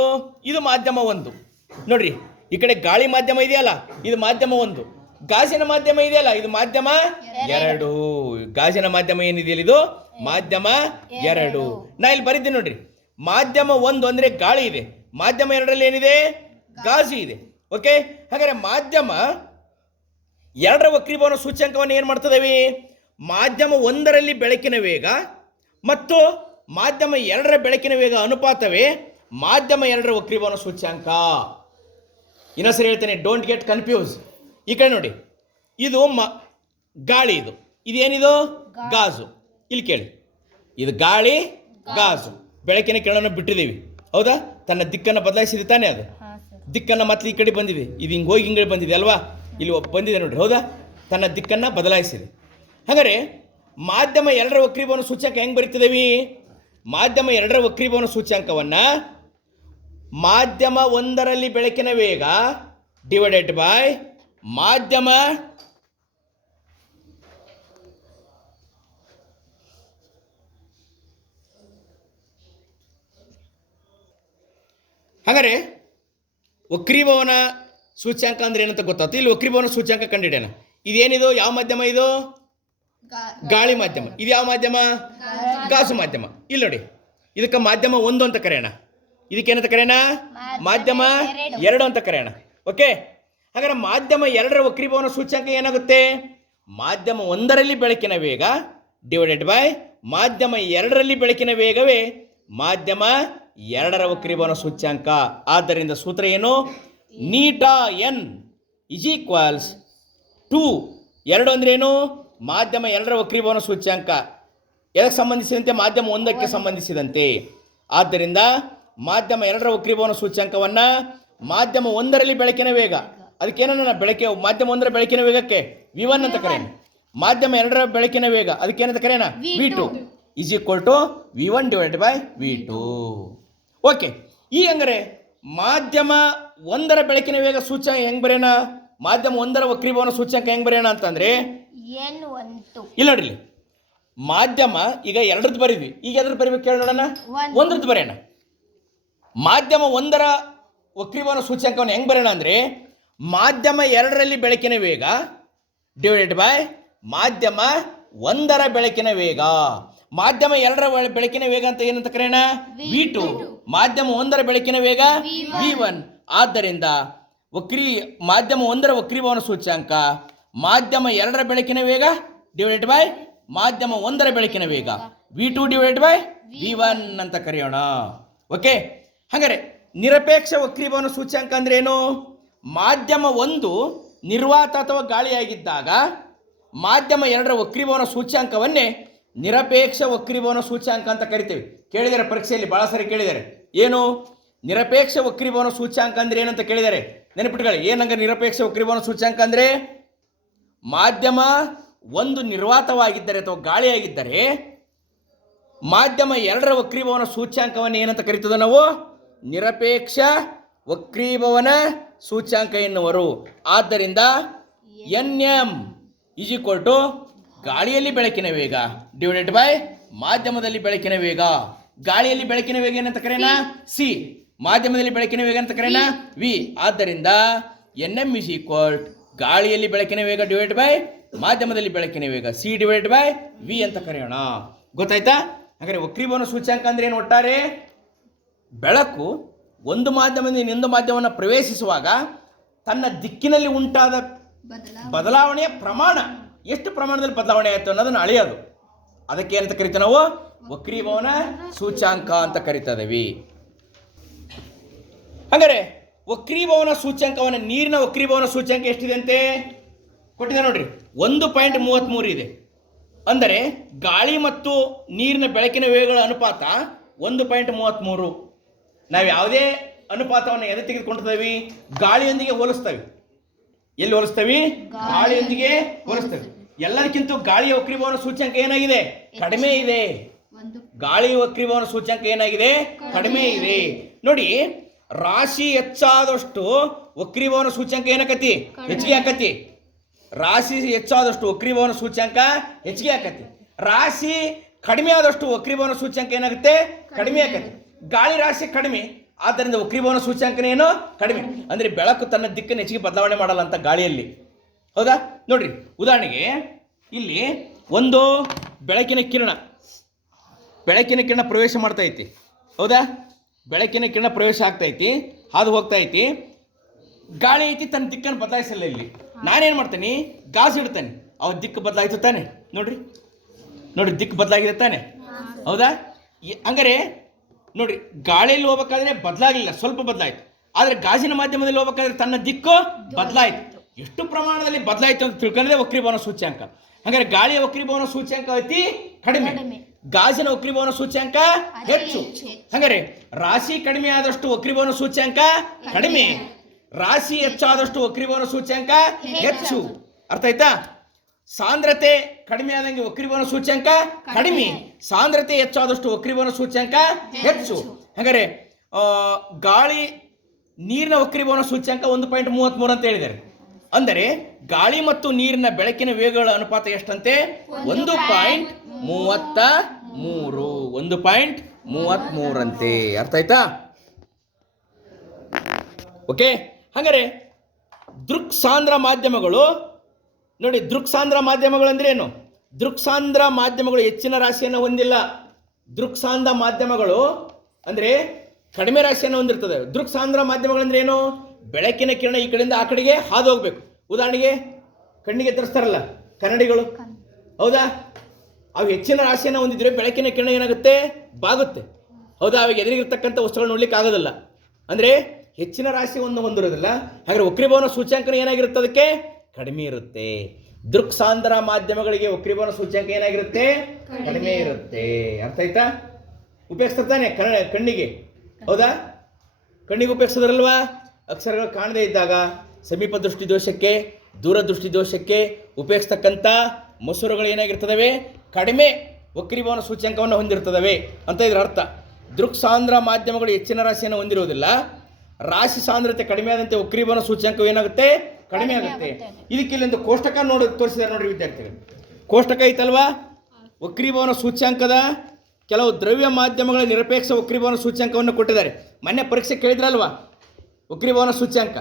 ಇದು ಮಾಧ್ಯಮ ಒಂದು. ನೋಡ್ರಿ, ಈ ಕಡೆ ಗಾಳಿ ಮಾಧ್ಯಮ ಇದೆಯಲ್ಲ, ಇದು ಮಾಧ್ಯಮ ಒಂದು. ಗಾಜಿನ ಮಾಧ್ಯಮ ಇದೆಯಲ್ಲ, ಇದು ಮಾಧ್ಯಮ ಎರಡು. ಗಾಜಿನ ಮಾಧ್ಯಮ ಏನಿದೆಯಲ್ಲ, ಇದು ಮಾಧ್ಯಮ ಎರಡು. ನಾ ಇಲ್ಲಿ ಬರಿದ್ದೀನಿ ನೋಡ್ರಿ, ಮಾಧ್ಯಮ ಒಂದು ಅಂದ್ರೆ ಗಾಳಿ ಇದೆ, ಮಾಧ್ಯಮ ಎರಡರಲ್ಲಿ ಏನಿದೆ? ಗಾಜು ಇದೆ. ಓಕೆ, ಹಾಗಾದ್ರೆ ಮಾಧ್ಯಮ ಎರಡರ ವಕ್ರೀಭವನ ಸೂಚ್ಯಾಂಕವನ್ನು ಏನು ಮಾಡ್ತದೇವೆ? ಮಾಧ್ಯಮ ಒಂದರಲ್ಲಿ ಬೆಳಕಿನ ವೇಗ ಮತ್ತು ಮಾಧ್ಯಮ ಎರಡರ ಬೆಳಕಿನ ವೇಗ ಅನುಪಾತವೇ ಮಾಧ್ಯಮ ಎರಡರ ವಕ್ರೀಭವನ ಸೂಚ್ಯಾಂಕ. ಇನ್ನೊಂದ್ಸರಿ ಹೇಳ್ತೇನೆ, ಡೋಂಟ್ ಗೆಟ್ ಕನ್ಫ್ಯೂಸ್. ಈ ಕಡೆ ನೋಡಿ, ಇದು ಗಾಳಿ, ಇದೇನಿದು? ಗಾಜು. ಇಲ್ಲಿ ಕೇಳಿ, ಇದು ಗಾಳಿ, ಗಾಜು. ಬೆಳಕಿನ ಕಿರಣವನ್ನು ಬಿಟ್ಟಿದ್ದೀವಿ, ಹೌದಾ? ತನ್ನ ದಿಕ್ಕನ್ನು ಬದಲಾಯಿಸಿದೆ ತಾನೇ? ಅದು ದಿಕ್ಕನ್ನು ಮತ್ತೆ ಈ ಕಡೆ ಬಂದಿದೆ, ಇದು ಹಿಂಗೆ ಹೋಗಿ ಹಿಂಗೆ ಬಂದಿದೆ ಅಲ್ವಾ? ಇಲ್ಲಿ ಬಂದಿದೆ ನೋಡ್ರಿ, ಹೌದಾ? ತನ್ನ ದಿಕ್ಕನ್ನು ಬದಲಾಯಿಸಿದೆ. ಹಾಗಾದರೆ ಮಾಧ್ಯಮ ಎರಡರ ವಕ್ರೀಭವನ ಸೂಚ್ಯಾಂಕ ಹೆಂಗೆ ಬರೀತಿದ್ದೇವೆ? ಮಾಧ್ಯಮ ಎರಡರ ವಕ್ರೀಭವನ ಸೂಚ್ಯಾಂಕವನ್ನು ಮಾಧ್ಯಮ ಒಂದರಲ್ಲಿ ಬೆಳಕಿನ ವೇಗ ಡಿವೈಡೆಡ್ ಬೈ ಮಾಧ್ಯಮ ಹಾಗಾದರೆ ವಕ್ರೀಭವನ ಸೂಚ್ಯಾಂಕ ಅಂದ್ರೆ ಏನಂತ ಗೊತ್ತಾಯ್ತು. ಇಲ್ಲಿ ವಕ್ರೀಭವನ ಸೂಚ್ಯಾಂಕ ಕಂಡಿಡೋಣ. ಇದೇನಿದು? ಯಾವ ಮಾಧ್ಯಮ ಇದು? ಗಾಳಿ ಮಾಧ್ಯಮ. ಇದು ಯಾವ ಮಾಧ್ಯಮ? ಗಾಜು ಮಾಧ್ಯಮ. ಇಲ್ಲಿ ನೋಡಿ, ಇದಕ್ಕೆ ಮಾಧ್ಯಮ ಒಂದು ಅಂತ ಕರೆಯೋಣ, ಇದಕ್ಕೇನಂತ ಕರೆಯೋಣ? ಮಾಧ್ಯಮ ಎರಡು ಅಂತ ಕರೆಯೋಣ. ಓಕೆ, ಹಾಗಾದ್ರೆ ಮಾಧ್ಯಮ ಎರಡರ ವಕ್ರೀಭವನ ಸೂಚ್ಯಾಂಕ ಏನಾಗುತ್ತೆ? ಮಾಧ್ಯಮ ಒಂದರಲ್ಲಿ ಬೆಳಕಿನ ವೇಗ ಡಿವೈಡೆಡ್ ಬೈ ಮಾಧ್ಯಮ ಎರಡರಲ್ಲಿ ಬೆಳಕಿನ ವೇಗವೇ ಮಾಧ್ಯಮ ಎರಡರ ವಕ್ರೀಭವನ ಸೂಚ್ಯಾಂಕ. ಆದ್ದರಿಂದ ಸೂತ್ರ ಏನು? ನೀಟಾ ಎನ್ ಇಸ್ ಈಕ್ವಲ್ಸ್ ಟು, ಎರಡು ಅಂದ್ರೆ ಏನು? ಮಾಧ್ಯಮ ಎರಡರ ವಕ್ರೀಭವನ ಸೂಚ್ಯಾಂಕ ಎದಕ್ಕೆ ಸಂಬಂಧಿಸಿದಂತೆ? ಮಾಧ್ಯಮ ಒಂದಕ್ಕೆ ಸಂಬಂಧಿಸಿದಂತೆ. ಆದ್ದರಿಂದ ಮಾಧ್ಯಮ ಎರಡರ ವಕ್ರೀಭವನ ಸೂಚ್ಯಾಂಕವನ್ನು ಮಾಧ್ಯಮ ಒಂದರಲ್ಲಿ ಬೆಳಕಿನ ವೇಗ, ಅದಕ್ಕೇನ ಬೆಳಕೆ ಮಾಧ್ಯಮ ಒಂದರ ಬೆಳಕಿನ ವೇಗಕ್ಕೆ V1 ಅಂತ ಕರೆಯೋಣ. ಮಾಧ್ಯಮ ಎರಡರ ಬೆಳಕಿನ ವೇಗ ಅದಕ್ಕೇನಂತ ಕರೆಯೋಣ? V2 is equal to V1 divided by V2. Okay, ಈ ಹಂಗಾರೆ ಮಾಧ್ಯಮ ಒಂದರ ಬೆಳಕಿನ ವೇಗ ಸೂಚ್ಯಂಕ ಹೆಂಗೆ ಬರೆಯೋಣ? ಮಾಧ್ಯಮ ಒಂದರ ವಕ್ರೀಭವನ ಸೂಚ್ಯಂಕ ಹೆಂಗೆ ಬರೆಯೋಣ ಅಂತಂದರೆ ಇಲ್ಲ ನೋಡ್ರಿ, ಮಾಧ್ಯಮ ಈಗ ಎರಡರದ್ದು ಬರೀದ್ವಿ, ಈಗ ಎದ್ರದ್ದು ಬರೀಬೇಕು ಕೇಳಿ ನೋಡೋಣ. ಒಂದ್ರದ್ದು ಬರೆಯೋಣ. ಮಾಧ್ಯಮ ಒಂದರ ವಕ್ರೀಭವನ ಸೂಚ್ಯಂಕವನ್ನು ಹೆಂಗೆ ಬರೆಯೋಣ ಅಂದರೆ ಮಾಧ್ಯಮ ಎರಡರಲ್ಲಿ ಬೆಳಕಿನ ವೇಗ ಡಿವೈಡೆಡ್ ಬೈ ಮಾಧ್ಯಮ ಒಂದರ ಬೆಳಕಿನ ವೇಗ. ಮಾಧ್ಯಮ ಎರಡರ ಬೆಳಕಿನ ವೇಗ ಅಂತ ಏನಂತ ಕರೆಯೋಣ? V2. ಮಾಧ್ಯಮ ಒಂದರ ಬೆಳಕಿನ ವೇಗ V1. ಆದ್ದರಿಂದ ಮಾಧ್ಯಮ ಒಂದರ ವಕ್ರೀಭವನ ಸೂಚ್ಯಂಕ ಮಾಧ್ಯಮ ಎರಡರ ಬೆಳಕಿನ ವೇಗ ಡಿವೈಡೆಡ್ ಬೈ ಮಾಧ್ಯಮ ಒಂದರ ಬೆಳಕಿನ ವೇಗ V2 ಡಿವೈಡೆಡ್ ಬೈ V1 ಅಂತ ಕರೆಯೋಣ. ಓಕೆ, ಹಾಗಾದರೆ ನಿರಪೇಕ್ಷ ವಕ್ರೀಭವನ ಸೂಚ್ಯಂಕ ಅಂದ್ರೆ ಏನು? ಮಾಧ್ಯಮ ಒಂದು ನಿರ್ವಾತ ಅಥವಾ ಗಾಳಿಯಾಗಿದ್ದಾಗ ಮಾಧ್ಯಮ ಎರಡರ ವಕ್ರೀಭವನ ಸೂಚ್ಯಂಕವನ್ನೇ ನಿರಪೇಕ್ಷ ವಕ್ರೀಭವನ ಸೂಚ್ಯಂಕ ಅಂತ ಕರಿತೇವೆ. ಕೇಳಿದ್ದಾರೆ ಪರೀಕ್ಷೆಯಲ್ಲಿ, ಭಾಳ ಸರಿ ಕೇಳಿದ್ದಾರೆ. ಏನು ನಿರಪೇಕ್ಷ ವಕ್ರೀಭವನ ಸೂಚ್ಯಂಕ ಅಂದ್ರೆ ಏನಂತ ಕೇಳಿದ್ದಾರೆ, ನೆನಪಿಟ್ಕೊಳ್ಳಿ. ಏನಂಗ ನಿರಪೇಕ್ಷ ವಕ್ರೀಭವನ ಸೂಚ್ಯಂಕ ಅಂದರೆ ಮಾಧ್ಯಮ ಒಂದು ನಿರ್ವಾತವಾಗಿದ್ದರೆ ಅಥವಾ ಗಾಳಿಯಾಗಿದ್ದರೆ ಮಾಧ್ಯಮ ಎರಡರ ವಕ್ರೀಭವನ ಸೂಚ್ಯಂಕವನ್ನು ಏನಂತ ಕರಿತದ ನಾವು? ನಿರಪೇಕ್ಷ ವಕ್ರೀಭವನ ಸೂಚ್ಯಂಕ ಎನ್ನುವರು. ಆದ್ದರಿಂದ NM = ಗಾಳಿಯಲ್ಲಿ ಬೆಳಕಿನ ವೇಗ ಡಿವೈಡೆಡ್ ಬೈ ಮಾಧ್ಯಮದಲ್ಲಿ ಬೆಳಕಿನ ವೇಗ. ಗಾಳಿಯಲ್ಲಿ ಬೆಳಕಿನ ವೇಗ ಏನಂತ ಕರೆಯೋಣ? C. ಮಾಧ್ಯಮದಲ್ಲಿ ಬೆಳಕಿನ ವೇಗ ಅಂತ ಕರೆಯೋಣ? V. ಆದ್ದರಿಂದ NM = ಗಾಳಿಯಲ್ಲಿ ಬೆಳಕಿನ ವೇಗ ಡಿವೈಡ್ ಬೈ ಮಾಧ್ಯಮದಲ್ಲಿ ಬೆಳಕಿನ ವೇಗ C ಡಿವೈಡ್ ಬೈ V ಅಂತ ಕರೆಯೋಣ. ಗೊತ್ತಾಯ್ತಾ? ಹಾಗಾದರೆ ವಕ್ರೀಭವನ ಸೂಚ್ಯಂಕ ಅಂದ್ರೆ ಏನು? ಒಟ್ಟಾರೆ ಬೆಳಕು ಒಂದು ಮಾಧ್ಯಮದಿಂದ ಇನ್ನೊಂದು ಮಾಧ್ಯಮವನ್ನು ಪ್ರವೇಶಿಸುವಾಗ ತನ್ನ ದಿಕ್ಕಿನಲ್ಲಿ ಉಂಟಾದ ಬದಲಾವಣೆಯ ಪ್ರಮಾಣ, ಎಷ್ಟು ಪ್ರಮಾಣದಲ್ಲಿ ಬದಲಾವಣೆ ಆಯಿತು ಅನ್ನೋದನ್ನು ಅಳೆಯೋದು. ಅದಕ್ಕೆ ಏನಂತ ಕರಿತೀವಿ ನಾವು? ವಕ್ರೀಭವನ ಸೂಚ್ಯಂಕ ಅಂತ ಕರಿತಾ ಇದ್ದೀವಿ. ಹಾಗಾದರೆ ವಕ್ರೀಭವನ ಸೂಚ್ಯಂಕವನ್ನು, ನೀರಿನ ವಕ್ರೀಭವನ ಸೂಚ್ಯಂಕ ಎಷ್ಟಿದೆ ಅಂತೆ ಕೊಟ್ಟಿದೆ ನೋಡ್ರಿ, 1.33 ಇದೆ. ಅಂದರೆ ಗಾಳಿ ಮತ್ತು ನೀರಿನ ಬೆಳಕಿನ ವೇಗಗಳ ಅನುಪಾತ 1.33. ನಾವು ಯಾವುದೇ ಅನುಪಾತವನ್ನು ಎಲ್ಲಿ ತೆಗೆದುಕೊಂಡಿದ್ದೀವಿ? ಗಾಳಿಯೊಂದಿಗೆ ಹೋಲಿಸ್ತೇವೆ. ಎಲ್ಲಿ ಹೋಲಿಸ್ತೇವೆ? ಗಾಳಿಯೊಂದಿಗೆ ಹೋಲಿಸ್ತೇವೆ. ಎಲ್ಲದಕ್ಕಿಂತ ಗಾಳಿಯ ವಕ್ರೀಭವನ ಸೂಚ್ಯಂಕ ಏನಾಗಿದೆ? ಕಡಿಮೆ ಇದೆ. ಗಾಳಿ ವಕ್ರೀಭವನ ಸೂಚ್ಯಂಕ ಏನಾಗಿದೆ? ಕಡಿಮೆ ಇದೆ. ನೋಡಿ, ರಾಶಿ ಹೆಚ್ಚಾದಷ್ಟು ವಕ್ರೀಭವನ ಸೂಚ್ಯಂಕ ಏನಾಕತಿ? ಹೆಚ್ಚಿಗೆ ಆಕತಿ. ರಾಶಿ ಹೆಚ್ಚಾದಷ್ಟು ವಕ್ರೀಭವನ ಸೂಚ್ಯಂಕ ಹೆಚ್ಚಿಗೆ ಆಕತಿ. ರಾಶಿ ಕಡಿಮೆ ಆದಷ್ಟು ವಕ್ರೀಭವನ ಸೂಚ್ಯಂಕ ಏನಾಗುತ್ತೆ? ಕಡಿಮೆ ಆಕತಿ. ಗಾಳಿ ರಾಶಿ ಕಡಿಮೆ, ಆದ್ದರಿಂದ ವಕ್ರೀಭವನ ಸೂಚ್ಯಂಕನೇ ಏನು? ಕಡಿಮೆ. ಅಂದರೆ ಬೆಳಕು ತನ್ನ ದಿಕ್ಕನ್ನು ಹೆಚ್ಚಿಗೆ ಬದಲಾವಣೆ ಮಾಡಲ್ಲ ಅಂತ ಗಾಳಿಯಲ್ಲಿ. ಹೌದಾ? ನೋಡ್ರಿ, ಉದಾಹರಣೆಗೆ ಇಲ್ಲಿ ಒಂದು ಬೆಳಕಿನ ಕಿರಣ ಪ್ರವೇಶ ಮಾಡ್ತಾ ಐತಿ. ಹೌದಾ? ಬೆಳಕಿನ ಕಿರಣ ಪ್ರವೇಶ ಆಗ್ತಾ ಐತಿ, ಹಾದು ಹೋಗ್ತಾ ಐತಿ. ಗಾಳಿ ಐತಿ, ತನ್ನ ದಿಕ್ಕನ್ನು ಬದಲಾಯಿಸಲ್ಲ. ಇಲ್ಲಿ ನಾನೇನು ಮಾಡ್ತೇನೆ? ಗಾಜು ಇಡ್ತೇನೆ, ಅವ ದಿಕ್ಕು ಬದಲಾಯಿತು ತಾನೆ. ನೋಡ್ರಿ, ದಿಕ್ಕು ಬದಲಾಗಿದೆ ತಾನೆ. ಹೌದಾ? ಹಂಗಾರೆ ನೋಡ್ರಿ, ಗಾಳಿಯಲ್ಲಿ ಹೋಗ್ಬೇಕಾದ್ರೆ ಬದಲಾಗಲಿಲ್ಲ, ಸ್ವಲ್ಪ ಬದಲಾಯಿತು. ಆದರೆ ಗಾಜಿನ ಮಾಧ್ಯಮದಲ್ಲಿ ಹೋಗ್ಬೇಕಾದ್ರೆ ತನ್ನ ದಿಕ್ಕು ಬದಲಾಯಿತು. ಎಷ್ಟು ಪ್ರಮಾಣದಲ್ಲಿ ಬದಲಾಯಿತು ಅಂತ ತಿಳ್ಕೊಂಡ್ರೆ ವಕ್ರೀಭವನ ಸೂಚ್ಯಂಕ. ಹಾಗಾದ್ರೆ ಗಾಳಿಯ ವಕ್ರೀಭವನ ಸೂಚ್ಯಂಕ ಅತಿ ಕಡಿಮೆ, ಗಾಜಿನ ವಕ್ರೀಭವನ ಸೂಚ್ಯಂಕ ಹೆಚ್ಚು. ಹಾಗಾದ್ರೆ ರಾಶಿ ಕಡಿಮೆ ಆದಷ್ಟು ವಕ್ರೀಭವನ ಸೂಚ್ಯಂಕ ಕಡಿಮೆ, ರಾಶಿ ಹೆಚ್ಚಾದಷ್ಟು ವಕ್ರೀಭವನ ಸೂಚ್ಯಂಕ ಹೆಚ್ಚು. ಅರ್ಥ ಆಯ್ತಾ? ಸಾಂದ್ರತೆ ಕಡಿಮೆ ಆದಂಗೆ ವಕ್ರೀಭವನ ಸೂಚ್ಯಂಕ ಕಡಿಮೆ, ಸಾಂದ್ರತೆ ಹೆಚ್ಚಾದಷ್ಟು ವಕ್ರೀಭವನ ಸೂಚ್ಯಂಕ ಹೆಚ್ಚು. ಹಾಗಾದ್ರೆ ಗಾಳಿ ನೀರಿನ ವಕ್ರೀಭವನ ಸೂಚ್ಯಂಕ 1.33 ಅಂತ ಹೇಳಿದ್ದಾರೆ. ಅಂದರೆ ಗಾಳಿ ಮತ್ತು ನೀರಿನ ಬೆಳಕಿನ ವೇಗಗಳ ಅನುಪಾತ ಎಷ್ಟಂತೆ? 1.33. 1.33 ಅಂತೆ. ಅರ್ಥ ಆಯ್ತಾ? ಓಕೆ. ಹಾಗಾದ್ರೆ ದೃಕ್ಸಾಂದ್ರ ಮಾಧ್ಯಮಗಳು ನೋಡಿ, ದೃಕ್ಸಾಂದ್ರ ಮಾಧ್ಯಮಗಳು ಅಂದ್ರೆ ಏನು? ದೃಕ್ಸಾಂದ್ರ ಮಾಧ್ಯಮಗಳು ಹೆಚ್ಚಿನ ರಾಶಿಯನ್ನು ಹೊಂದಿಲ್ಲ. ದೃಕ್ಸಾಂದ್ರ ಮಾಧ್ಯಮಗಳು ಅಂದ್ರೆ ಕಡಿಮೆ ರಾಶಿಯನ್ನು ಹೊಂದಿರ್ತದೆ. ದೃಕ್ಸಾಂದ್ರ ಮಾಧ್ಯಮಗಳು ಅಂದ್ರೆ ಏನು? ಬೆಳಕಿನ ಕಿರಣ ಈ ಕಡೆಯಿಂದ ಆ ಕಡೆಗೆ ಹಾದು ಹೋಗ್ಬೇಕು. ಉದಾಹರಣೆಗೆ ಕಣ್ಣಿಗೆ ತರಿಸ್ತಾರಲ್ಲ ಕನ್ನಡಿಗಳು, ಹೌದಾ? ಅವು ಹೆಚ್ಚಿನ ರಾಶಿಯನ್ನು ಹೊಂದಿದ್ರೆ ಬೆಳಕಿನ ಕಿರಣ ಏನಾಗುತ್ತೆ? ಬಾಗುತ್ತೆ. ಹೌದಾ? ಅವಾಗ ಎದುರಿಗಿರ್ತಕ್ಕಂಥ ವಸ್ತುಗಳು ನೋಡ್ಲಿಕ್ಕೆ ಆಗೋದಿಲ್ಲ. ಅಂದರೆ ಹೆಚ್ಚಿನ ರಾಶಿ ಹೊಂದಿರೋದಿಲ್ಲ. ಹಾಗಾದ್ರೆ ವಕ್ರೀಭವನ ಸೂಚ್ಯಂಕನ ಏನಾಗಿರುತ್ತೆ? ಅದಕ್ಕೆ ಕಡಿಮೆ ಇರುತ್ತೆ. ದೃಕ್ಸಾಂದ್ರ ಮಾಧ್ಯಮಗಳಿಗೆ ವಕ್ರೀಭವನ ಸೂಚ್ಯಂಕ ಏನಾಗಿರುತ್ತೆ? ಕಡಿಮೆ ಇರುತ್ತೆ. ಅರ್ಥ ಆಯ್ತಾ? ಉಪಯೋಗಿಸ್ತಾನೆ ಕಣ್ಣಿಗೆ, ಹೌದಾ? ಕಣ್ಣಿಗೆ ಉಪಯೋಗಿಸೋದ್ರಲ್ವಾ? ಅಕ್ಷರಗಳು ಕಾಣದೇ ಇದ್ದಾಗ ಸಮೀಪ ದೃಷ್ಟಿ ದೋಷಕ್ಕೆ, ದೂರದೃಷ್ಟಿ ದೋಷಕ್ಕೆ ಉಪಯೋಗಿಸ್ತಕ್ಕಂಥ ಮಸೂರಗಳು ಏನಾಗಿರ್ತದವೆ? ಕಡಿಮೆ ವಕ್ರೀಭವನ ಸೂಚ್ಯಂಕವನ್ನು ಹೊಂದಿರ್ತದವೆ ಅಂತ ಇದ್ರ ಅರ್ಥ. ದೃಕ್ಸಾಂದ್ರ ಮಾಧ್ಯಮಗಳು ಹೆಚ್ಚಿನ ರಾಶಿಯನ್ನು ಹೊಂದಿರುವುದಿಲ್ಲ. ರಾಶಿ ಸಾಂದ್ರತೆ ಕಡಿಮೆ ಆದಂತೆ ವಕ್ರೀಭವನ ಸೂಚ್ಯಂಕವು ಏನಾಗುತ್ತೆ? ಕಡಿಮೆ ಆಗುತ್ತೆ. ಇದಕ್ಕೆ ಇಲ್ಲೊಂದು ಕೋಷ್ಟಕ ತೋರಿಸಿದ್ದಾರೆ ನೋಡ್ರಿ ವಿದ್ಯಾರ್ಥಿಗಳು. ಕೋಷ್ಟಕ ಐತಲ್ವಾ? ವಕ್ರೀಭವನ ಸೂಚ್ಯಂಕದ ಕೆಲವು ದ್ರವ್ಯ ಮಾಧ್ಯಮಗಳ ನಿರಪೇಕ್ಷ ವಕ್ರೀಭವನ ಸೂಚ್ಯಂಕವನ್ನು ಕೊಟ್ಟಿದ್ದಾರೆ. ಮೊನ್ನೆ ಪರೀಕ್ಷೆ ಕೇಳಿದ್ರಲ್ವಾ ವಕ್ರೀಭವನ ಸೂಚ್ಯಂಕ,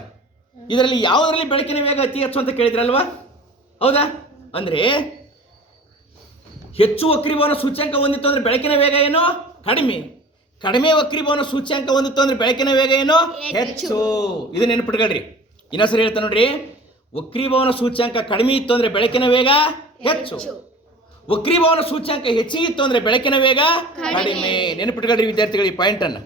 ಇದರಲ್ಲಿ ಯಾವುದರಲ್ಲಿ ಬೆಳಕಿನ ವೇಗ ಅತಿ ಹೆಚ್ಚು ಅಂತ ಕೇಳಿದ್ರಲ್ವಾ? ಹೌದಾ? ಅಂದರೆ ಹೆಚ್ಚು ವಕ್ರೀಭವನ ಸೂಚ್ಯಂಕ ಹೊಂದಿತ್ತು ಅಂದರೆ ಬೆಳಕಿನ ವೇಗ ಏನು? ಕಡಿಮೆ. ಕಡಿಮೆ ವಕ್ರೀಭವನ ಸೂಚ್ಯಂಕ ಹೊಂದಿತ್ತು ಅಂದರೆ ಬೆಳಕಿನ ವೇಗ ಏನು? ಹೆಚ್ಚು. ಇದು ನೆನಪಿಟ್ಕೊಳ್ರಿ. ಇನ್ನೊಂದ್ಸರಿ ಹೇಳ್ತಾನೆ ನೋಡ್ರಿ, ವಕ್ರೀಭವನ ಸೂಚ್ಯಂಕ ಕಡಿಮೆ ಇತ್ತು ಅಂದರೆ ಬೆಳಕಿನ ವೇಗ ಹೆಚ್ಚು, ವಕ್ರೀಭವನ ಸೂಚ್ಯಂಕ ಹೆಚ್ಚಿಗಿತ್ತು ಅಂದರೆ ಬೆಳಕಿನ ವೇಗ ಕಡಿಮೆ. ನೆನಪಿಟ್ಕೊಳ್ರಿ ವಿದ್ಯಾರ್ಥಿಗಳು ಈ ಪಾಯಿಂಟನ್ನು.